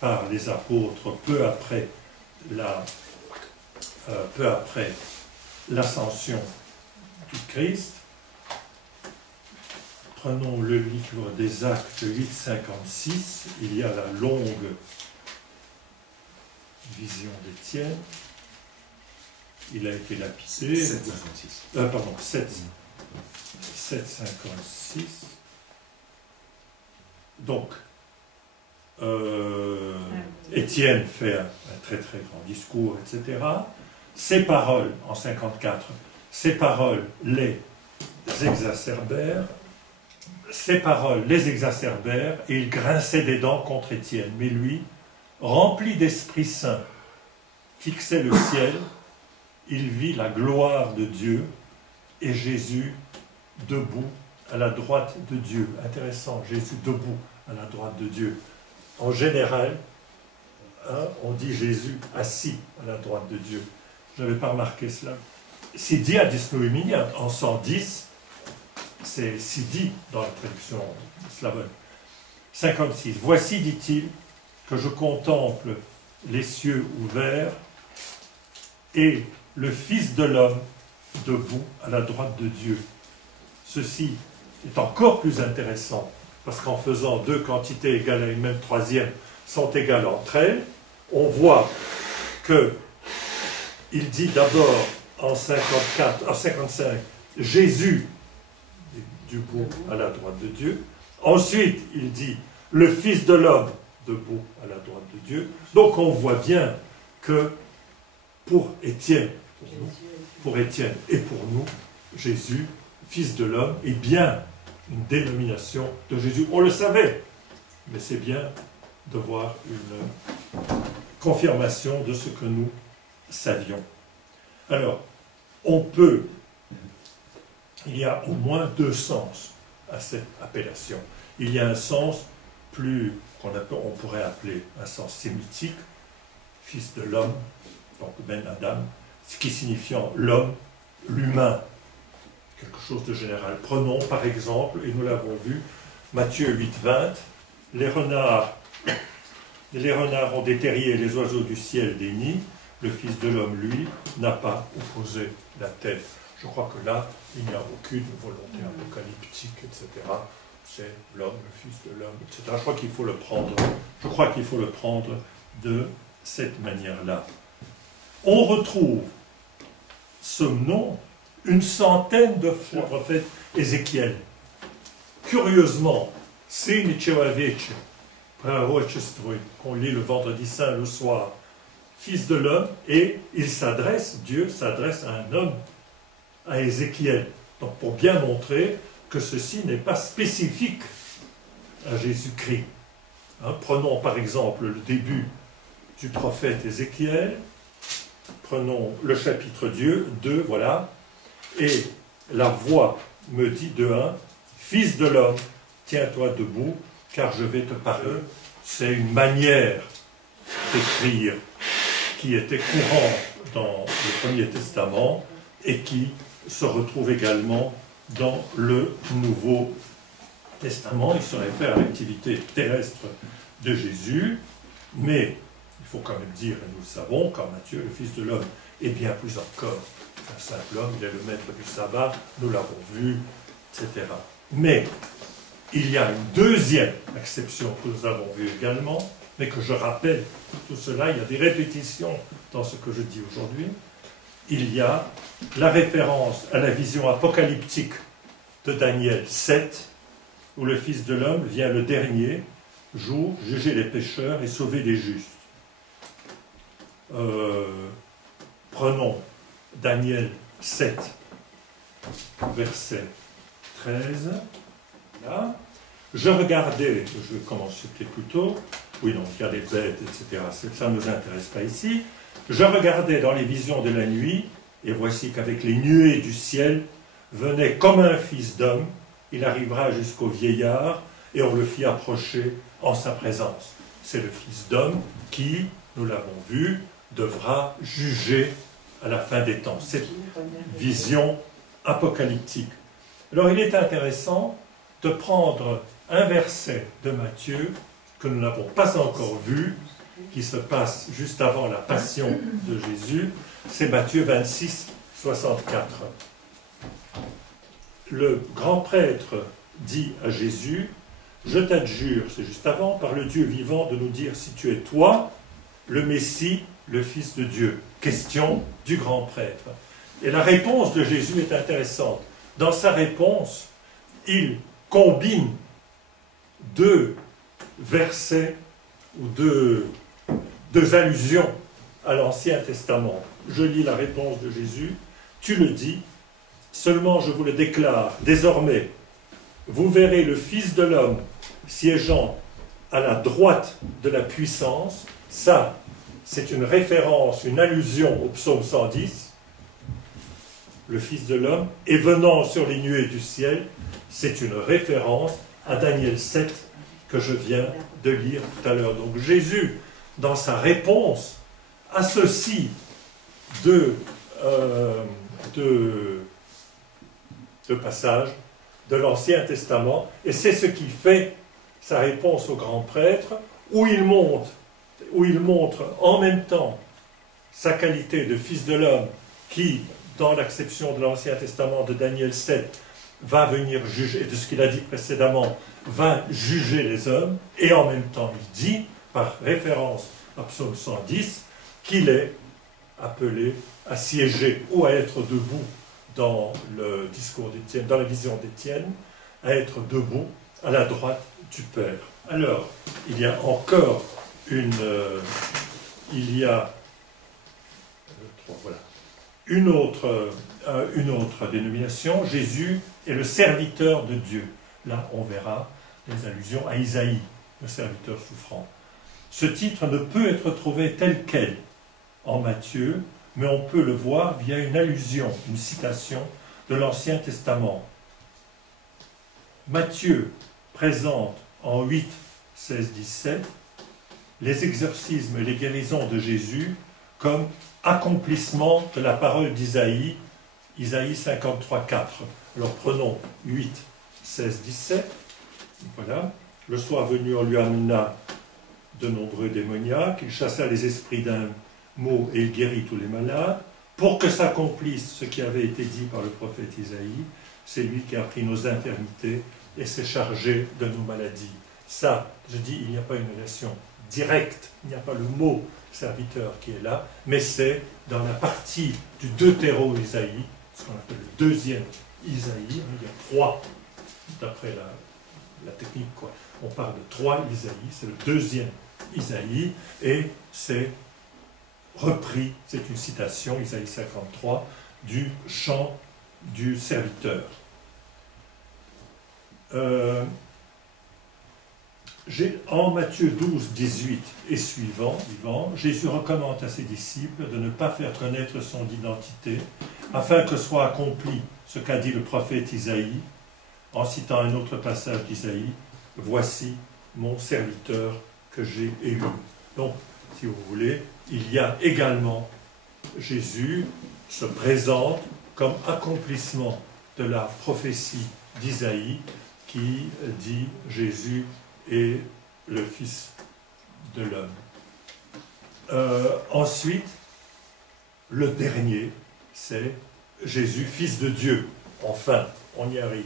par les apôtres peu après l'ascension du Christ. Prenons le livre des Actes 8, 56. Il y a la longue vision d'Étienne. Il a été lapidé. 7,56. Pardon, 7,56. Donc, Étienne fait un très très grand discours, etc. Ces paroles, en 54, ces paroles les exacerbèrent. Ces paroles les exacerbèrent et il grinçait des dents contre Étienne. Mais lui, rempli d'Esprit Saint, fixait le ciel, il vit la gloire de Dieu et Jésus debout à la droite de Dieu. Intéressant, Jésus debout à la droite de Dieu. En général, on dit Jésus assis à la droite de Dieu. Je n'avais pas remarqué cela. Sidi adis noumini, en 110, c'est Sidi dans la traduction slavonne. 56. Voici, dit-il, que je contemple les cieux ouverts et le Fils de l'homme debout à la droite de Dieu. Ceci est encore plus intéressant, parce qu'en faisant deux quantités égales à une même troisième sont égales entre elles, on voit que il dit d'abord en 55, Jésus debout à la droite de Dieu. Ensuite, il dit le Fils de l'homme debout à la droite de Dieu. Donc on voit bien que pour Étienne et pour nous, Jésus, Fils de l'homme, est bien une dénomination de Jésus. On le savait, mais c'est bien de voir une confirmation de ce que nous savions. Alors, il y a au moins deux sens à cette appellation. Il y a un sens on pourrait appeler un sens sémitique, Fils de l'homme, donc Ben Adam, ce qui signifiant l'homme, l'humain, quelque chose de général. Prenons par exemple, et nous l'avons vu, Matthieu 8, 20, les renards ont des terriers et les oiseaux du ciel des nids, le Fils de l'homme, lui, n'a pas opposé la tête. Je crois que là, il n'y a aucune volonté apocalyptique, etc. C'est l'homme, le Fils de l'homme, etc. Je crois qu'il faut le prendre de cette manière-là. On retrouve ce nom une centaine de fois, le prophète Ézéchiel. Curieusement, c'est Nichevavitch, qu'on lit le vendredi saint le soir, Fils de l'homme, et Dieu s'adresse à un homme, à Ézéchiel. Donc pour bien montrer que ceci n'est pas spécifique à Jésus-Christ. Prenons par exemple le début du prophète Ézéchiel, prenons le chapitre 2, voilà, et la voix me dit de 1, Fils de l'homme, tiens-toi debout, car je vais te parler. C'est une manière d'écrire qui était courante dans le Premier Testament et qui se retrouve également dans le Nouveau Testament. Il se réfère à l'activité terrestre de Jésus, mais il faut quand même dire, et nous le savons, car Matthieu, le Fils de l'homme, est bien plus encore qu'un simple homme, il est le maître du sabbat, nous l'avons vu, etc. Mais il y a une deuxième exception que nous avons vue également, mais que je rappelle, tout cela, il y a des répétitions dans ce que je dis aujourd'hui. Il y a la référence à la vision apocalyptique de Daniel 7, où le Fils de l'homme vient le dernier jour juger les pécheurs et sauver les justes. Prenons Daniel 7, verset 13. Là. Je regardais, je vais commencer peut-être plus tôt, oui, donc il y a des bêtes, etc. Ça ne nous intéresse pas ici. Je regardais dans les visions de la nuit, et voici qu'avec les nuées du ciel, venait comme un fils d'homme, il arrivera jusqu'au vieillard, et on le fit approcher en sa présence. C'est le fils d'homme qui, nous l'avons vu, devra juger à la fin des temps. Cette vision apocalyptique. Alors il est intéressant de prendre un verset de Matthieu que nous n'avons pas encore vu, qui se passe juste avant la passion de Jésus, c'est Matthieu 26, 64. Le grand prêtre dit à Jésus, « Je t'adjure, c'est juste avant, par le Dieu vivant, de nous dire si tu es toi, le Messie, le Fils de Dieu? Question du grand prêtre. Et la réponse de Jésus est intéressante. Dans sa réponse, il combine deux versets ou deux allusions à l'Ancien Testament. Je lis la réponse de Jésus. Tu le dis, seulement je vous le déclare, désormais, vous verrez le Fils de l'homme siégeant à la droite de la puissance. Ça, c'est une référence, une allusion au psaume 110. Le Fils de l'homme, et venant sur les nuées du ciel, c'est une référence à Daniel 7 que je viens de lire tout à l'heure. Donc Jésus, dans sa réponse, associe deux passages de l'Ancien Testament, et c'est ce qui fait sa réponse au grand prêtre, où il montre en même temps sa qualité de Fils de l'homme, qui, dans l'acception de l'Ancien Testament de Daniel 7, va venir juger, de ce qu'il a dit précédemment, va juger les hommes, et en même temps il dit, par référence à Psaume 110, qu'il est appelé à siéger ou à être debout dans le discours d'Étienne, dans la vision d'Étienne, à être debout à la droite du Père. Alors, il y a encore une autre dénomination. Jésus est le serviteur de Dieu. Là, on verra les allusions à Isaïe, le serviteur souffrant. Ce titre ne peut être trouvé tel quel en Matthieu, mais on peut le voir via une allusion, une citation de l'Ancien Testament. Matthieu présente en 8, 16, 17 les exorcismes et les guérisons de Jésus comme accomplissement de la parole d'Isaïe, Isaïe 53, 4. Alors prenons 8, 16, 17. Voilà. Le soir venu, on lui amena de nombreux démoniaques, il chassa les esprits d'un mot et il guérit tous les malades, pour que s'accomplisse ce qui avait été dit par le prophète Isaïe, c'est lui qui a pris nos infirmités et s'est chargé de nos maladies. Ça, je dis, il n'y a pas une relation directe, il n'y a pas le mot serviteur qui est là, mais c'est dans la partie du deutéro-Isaïe, ce qu'on appelle le deuxième Isaïe, il y a trois, d'après la technique, quoi. On parle de trois Isaïe, c'est le deuxième Isaïe, et c'est repris, c'est une citation, Isaïe 53, du chant du serviteur. En Matthieu 12, 18 et suivant, Jésus recommande à ses disciples de ne pas faire connaître son identité, afin que soit accompli ce qu'a dit le prophète Isaïe, en citant un autre passage d'Isaïe, « Voici mon serviteur que j'ai élu ». Donc, si vous voulez, il y a également, Jésus se présente comme accomplissement de la prophétie d'Isaïe qui dit Jésus est le Fils de l'homme. Ensuite, le dernier, c'est Jésus, Fils de Dieu. Enfin, on y arrive.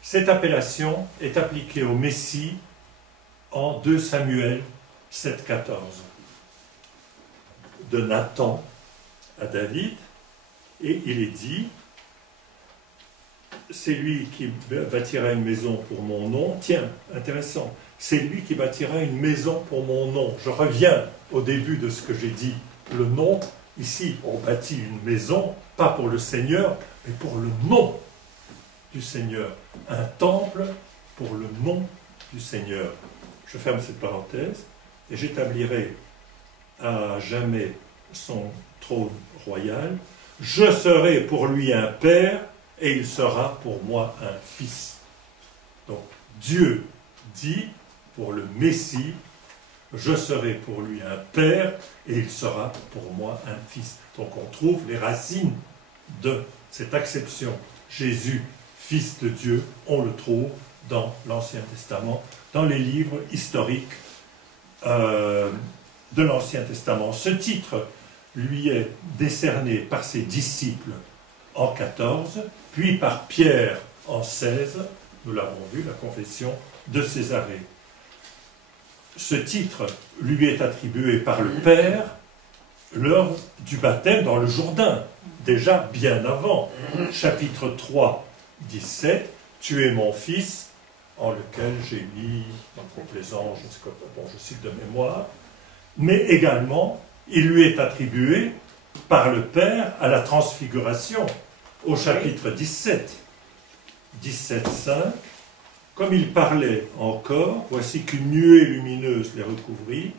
Cette appellation est appliquée au Messie en 2 Samuel 7, 14. De Nathan à David, et il est dit, c'est lui qui bâtira une maison pour mon nom. Tiens, intéressant, c'est lui qui bâtira une maison pour mon nom. Je reviens au début de ce que j'ai dit, le nom. Ici, on bâtit une maison, pas pour le Seigneur, mais pour le nom du Seigneur. Un temple pour le nom du Seigneur. Je ferme cette parenthèse, et j'établirai à jamais son trône royal. Je serai pour lui un père, et il sera pour moi un fils. Donc, Dieu dit, pour le Messie, je serai pour lui un père, et il sera pour moi un fils. Donc, on trouve les racines de cette acception. Jésus, Fils de Dieu, on le trouve dans l'Ancien Testament, dans les livres historiques de l'Ancien Testament. Ce titre lui est décerné par ses disciples en 14, puis par Pierre en 16, nous l'avons vu, la confession de Césarée. Ce titre lui est attribué par le Père l'heure du baptême dans le Jourdain, déjà bien avant. Chapitre 3, 17, « Tu es mon fils, en lequel j'ai mis ma complaisance », je cite de mémoire, mais également, il lui est attribué par le Père à la transfiguration, au chapitre 17, 17,5, comme il parlait encore, voici qu'une nuée lumineuse les recouvrit,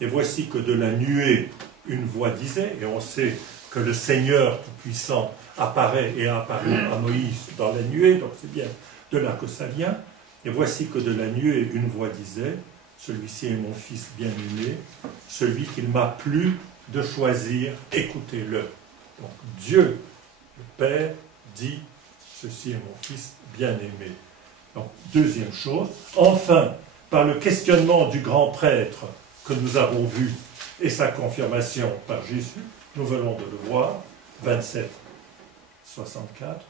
et voici que de la nuée, une voix disait, et on sait que le Seigneur Tout-Puissant apparaît et a apparu à Moïse dans la nuée, donc c'est bien de là que ça vient, et voici que de la nuée, une voix disait, celui-ci est mon fils bien-aimé, celui qu'il m'a plu de choisir, écoutez-le. Donc Dieu, le Père, dit, ceci est mon fils bien-aimé. Donc, deuxième chose. Enfin, par le questionnement du grand prêtre que nous avons vu et sa confirmation par Jésus, nous venons de le voir, 27, 64,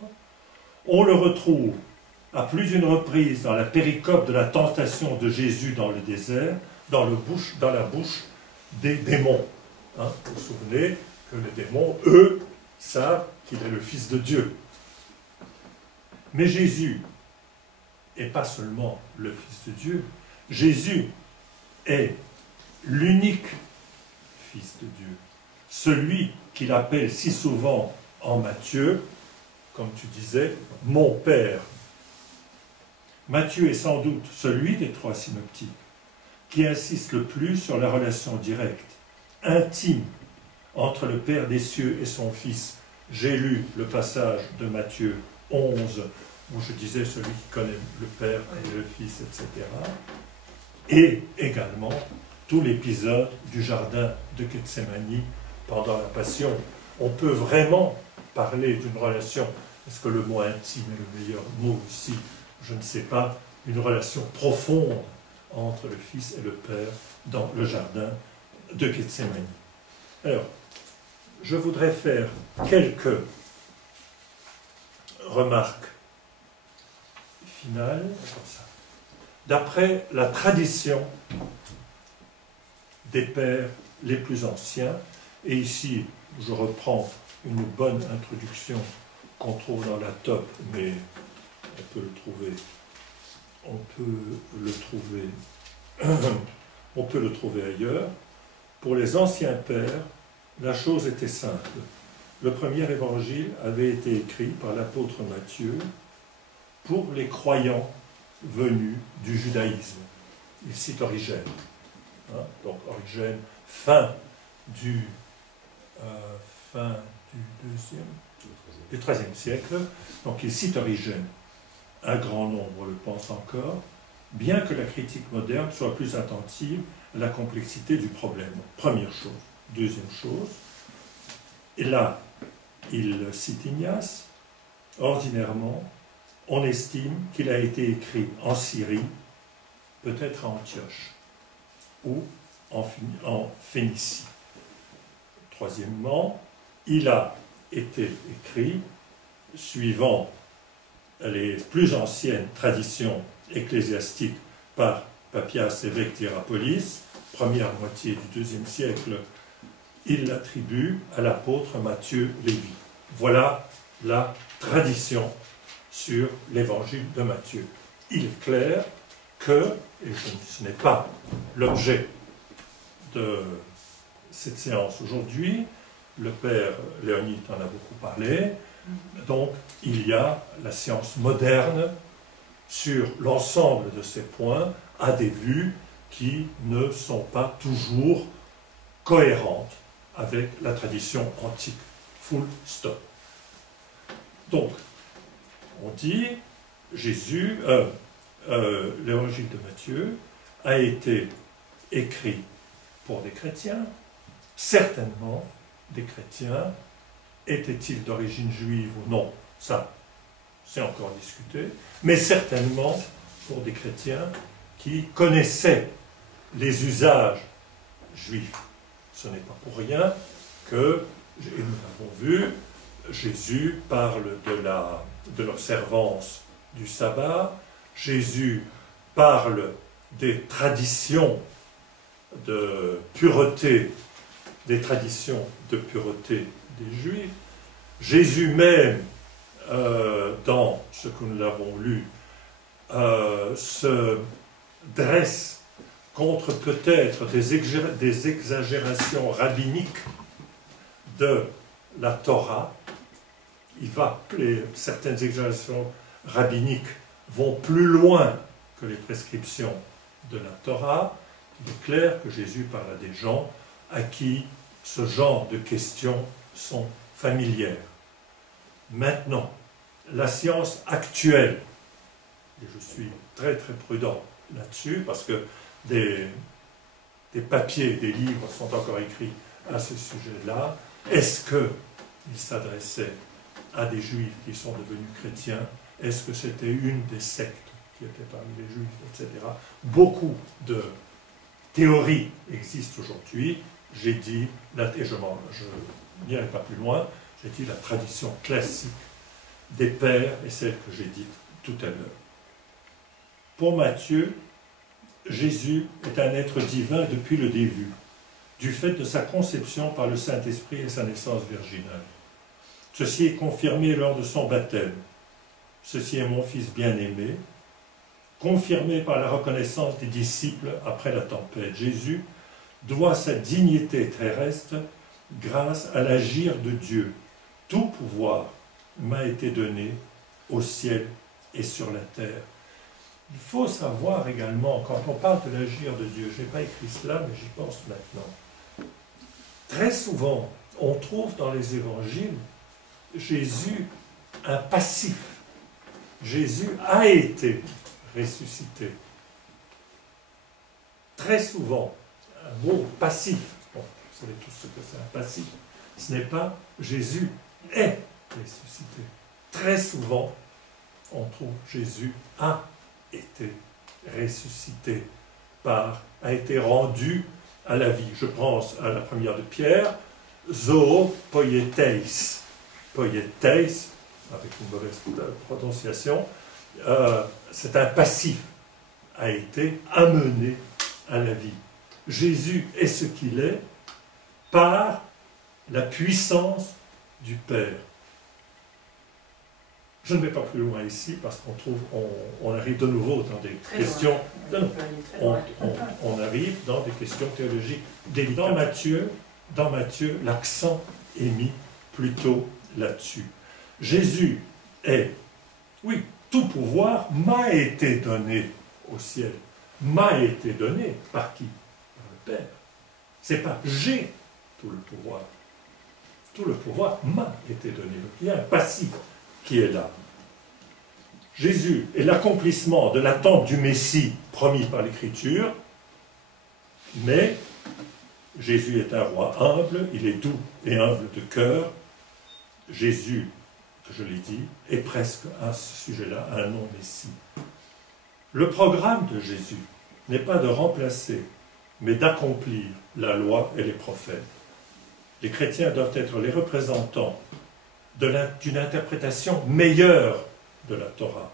on le retrouve à plus d'une reprise dans la péricope de la tentation de Jésus dans le désert, dans la bouche des démons. Hein, vous vous souvenez que les démons, eux, savent qu'il est le Fils de Dieu. Mais Jésus n'est pas seulement le Fils de Dieu, Jésus est l'unique Fils de Dieu. Celui qu'il appelle si souvent en Matthieu, comme tu disais, mon Père. Matthieu est sans doute celui des trois synoptiques qui insiste le plus sur la relation directe, intime, entre le Père des cieux et son Fils. J'ai lu le passage de Matthieu 11, où je disais celui qui connaît le Père et le Fils, etc. Et également tout l'épisode du jardin de Gethsémani pendant la Passion. On peut vraiment parler d'une relation, est-ce que le mot intime est le meilleur mot ici? Je ne sais pas, une relation profonde entre le Fils et le Père dans le jardin de Gethsémani. Alors, je voudrais faire quelques remarques finales. D'après la tradition des pères les plus anciens, et ici je reprends une bonne introduction qu'on trouve dans la top, mais on peut le trouver ailleurs. Pour les anciens pères, la chose était simple. Le premier évangile avait été écrit par l'apôtre Matthieu pour les croyants venus du judaïsme. Il cite Origène. Hein, donc Origène, fin du XIIIe siècle. Donc il cite Origène. Un grand nombre le pense encore, bien que la critique moderne soit plus attentive à la complexité du problème. Première chose. Deuxième chose, et là, il cite Ignace, ordinairement, on estime qu'il a été écrit en Syrie, peut-être à Antioche, ou en Phénicie. Troisièmement, il a été écrit suivant les plus anciennes traditions ecclésiastiques par Papias, évêque d'Hiérapolis, première moitié du IIe siècle. Il l'attribue à l'apôtre Matthieu Lévi. Voilà la tradition sur l'évangile de Matthieu. Il est clair que, et ce n'est pas l'objet de cette séance aujourd'hui, le père Léonide en a beaucoup parlé, donc il y a la science moderne sur l'ensemble de ces points à des vues qui ne sont pas toujours cohérentes avec la tradition antique. Full stop. Donc, on dit, l'évangile de Matthieu a été écrit pour des chrétiens, certainement des chrétiens. Étaient-ils d'origine juive ou non? Ça, c'est encore discuté, mais certainement pour des chrétiens qui connaissaient les usages juifs. Ce n'est pas pour rien que, et nous l'avons vu, Jésus parle de l'observance du sabbat, Jésus parle des traditions de pureté des traditions de pureté des Juifs. Jésus même, dans ce que nous l'avons lu, se dresse contre peut-être des exagérations rabbiniques de la Torah. Certaines exagérations rabbiniques vont plus loin que les prescriptions de la Torah. Il est clair que Jésus parle à des gens à qui ce genre de questions sont familières. Maintenant, la science actuelle, et je suis très très prudent là-dessus, parce que des papiers, des livres sont encore écrits à ce sujet-là. Est-ce qu'il s'adressait à des Juifs qui sont devenus chrétiens? Est-ce que c'était une des sectes qui étaient parmi les Juifs, etc. Beaucoup de théories existent aujourd'hui. J'ai dit, et je n'irai pas plus loin, j'ai dit la tradition classique des pères et celle que j'ai dite tout à l'heure. Pour Matthieu, Jésus est un être divin depuis le début, du fait de sa conception par le Saint-Esprit et sa naissance virginale. Ceci est confirmé lors de son baptême. Ceci est mon Fils bien-aimé, confirmé par la reconnaissance des disciples après la tempête. Jésus doit sa dignité terrestre grâce à l'agir de Dieu. Tout pouvoir m'a été donné au ciel et sur la terre. Il faut savoir également, quand on parle de l'agir de Dieu, je n'ai pas écrit cela, mais j'y pense maintenant. Très souvent, on trouve dans les évangiles Jésus un passif. Jésus a été ressuscité. Très souvent, un mot passif. Bon, vous savez tous ce que c'est un passif. Ce n'est pas Jésus est ressuscité. Très souvent, on trouve Jésus a été ressuscité a été rendu à la vie. Je pense à la première de Pierre, zoo poieteis. Poieteis, avec une mauvaise prononciation, c'est un passif, a été amené à la vie. Jésus est ce qu'il est par la puissance du Père. Je ne vais pas plus loin ici parce on arrive de nouveau dans des questions. On arrive dans des questions théologiques. Dans Matthieu, l'accent est mis plutôt là-dessus. Jésus est, oui, tout pouvoir m'a été donné au ciel. M'a été donné par qui? Par le Père. C'est pas j'ai tout le pouvoir. Tout le pouvoir m'a été donné. Donc, il y a un passif qui est là. Jésus est l'accomplissement de l'attente du Messie promis par l'Écriture, mais Jésus est un roi humble, il est doux et humble de cœur. Jésus, que je l'ai dit, est presque à ce sujet-là un non-Messie. Le programme de Jésus n'est pas de remplacer, mais d'accomplir la loi et les prophètes. Les chrétiens doivent être les représentants d'une interprétation meilleure de la Torah.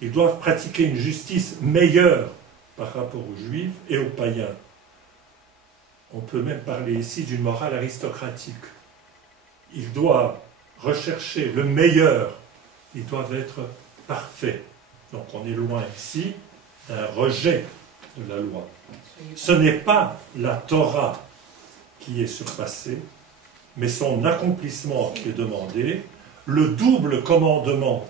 Ils doivent pratiquer une justice meilleure par rapport aux Juifs et aux païens. On peut même parler ici d'une morale aristocratique. Ils doivent rechercher le meilleur. Ils doivent être parfaits. Donc on est loin ici d'un rejet de la loi. Ce n'est pas la Torah qui est surpassée, mais son accomplissement qui est demandé, le double commandement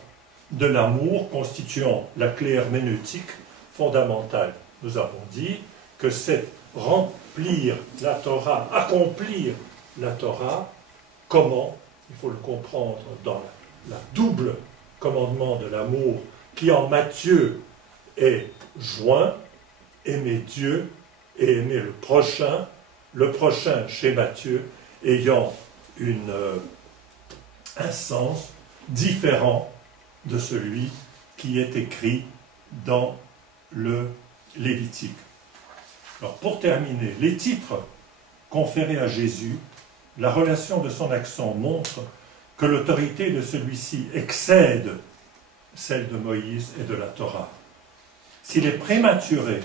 de l'amour constituant la clé herméneutique fondamentale. Nous avons dit que c'est remplir la Torah, accomplir la Torah. Comment? Il faut le comprendre dans la double commandement de l'amour qui en Matthieu est joint, aimer Dieu et aimer le prochain chez Matthieu ayant un sens différent de celui qui est écrit dans le Lévitique. Alors pour terminer, les titres conférés à Jésus, la relation de son action montre que l'autorité de celui-ci excède celle de Moïse et de la Torah. S'il est prématuré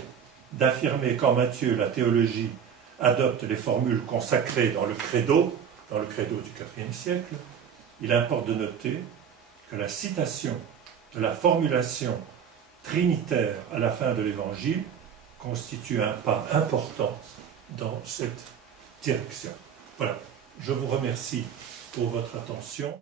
d'affirmer qu'en Matthieu la théologie adopte les formules consacrées dans le credo du IVe siècle, il importe de noter que la citation de la formulation trinitaire à la fin de l'Évangile constitue un pas important dans cette direction. Voilà, je vous remercie pour votre attention.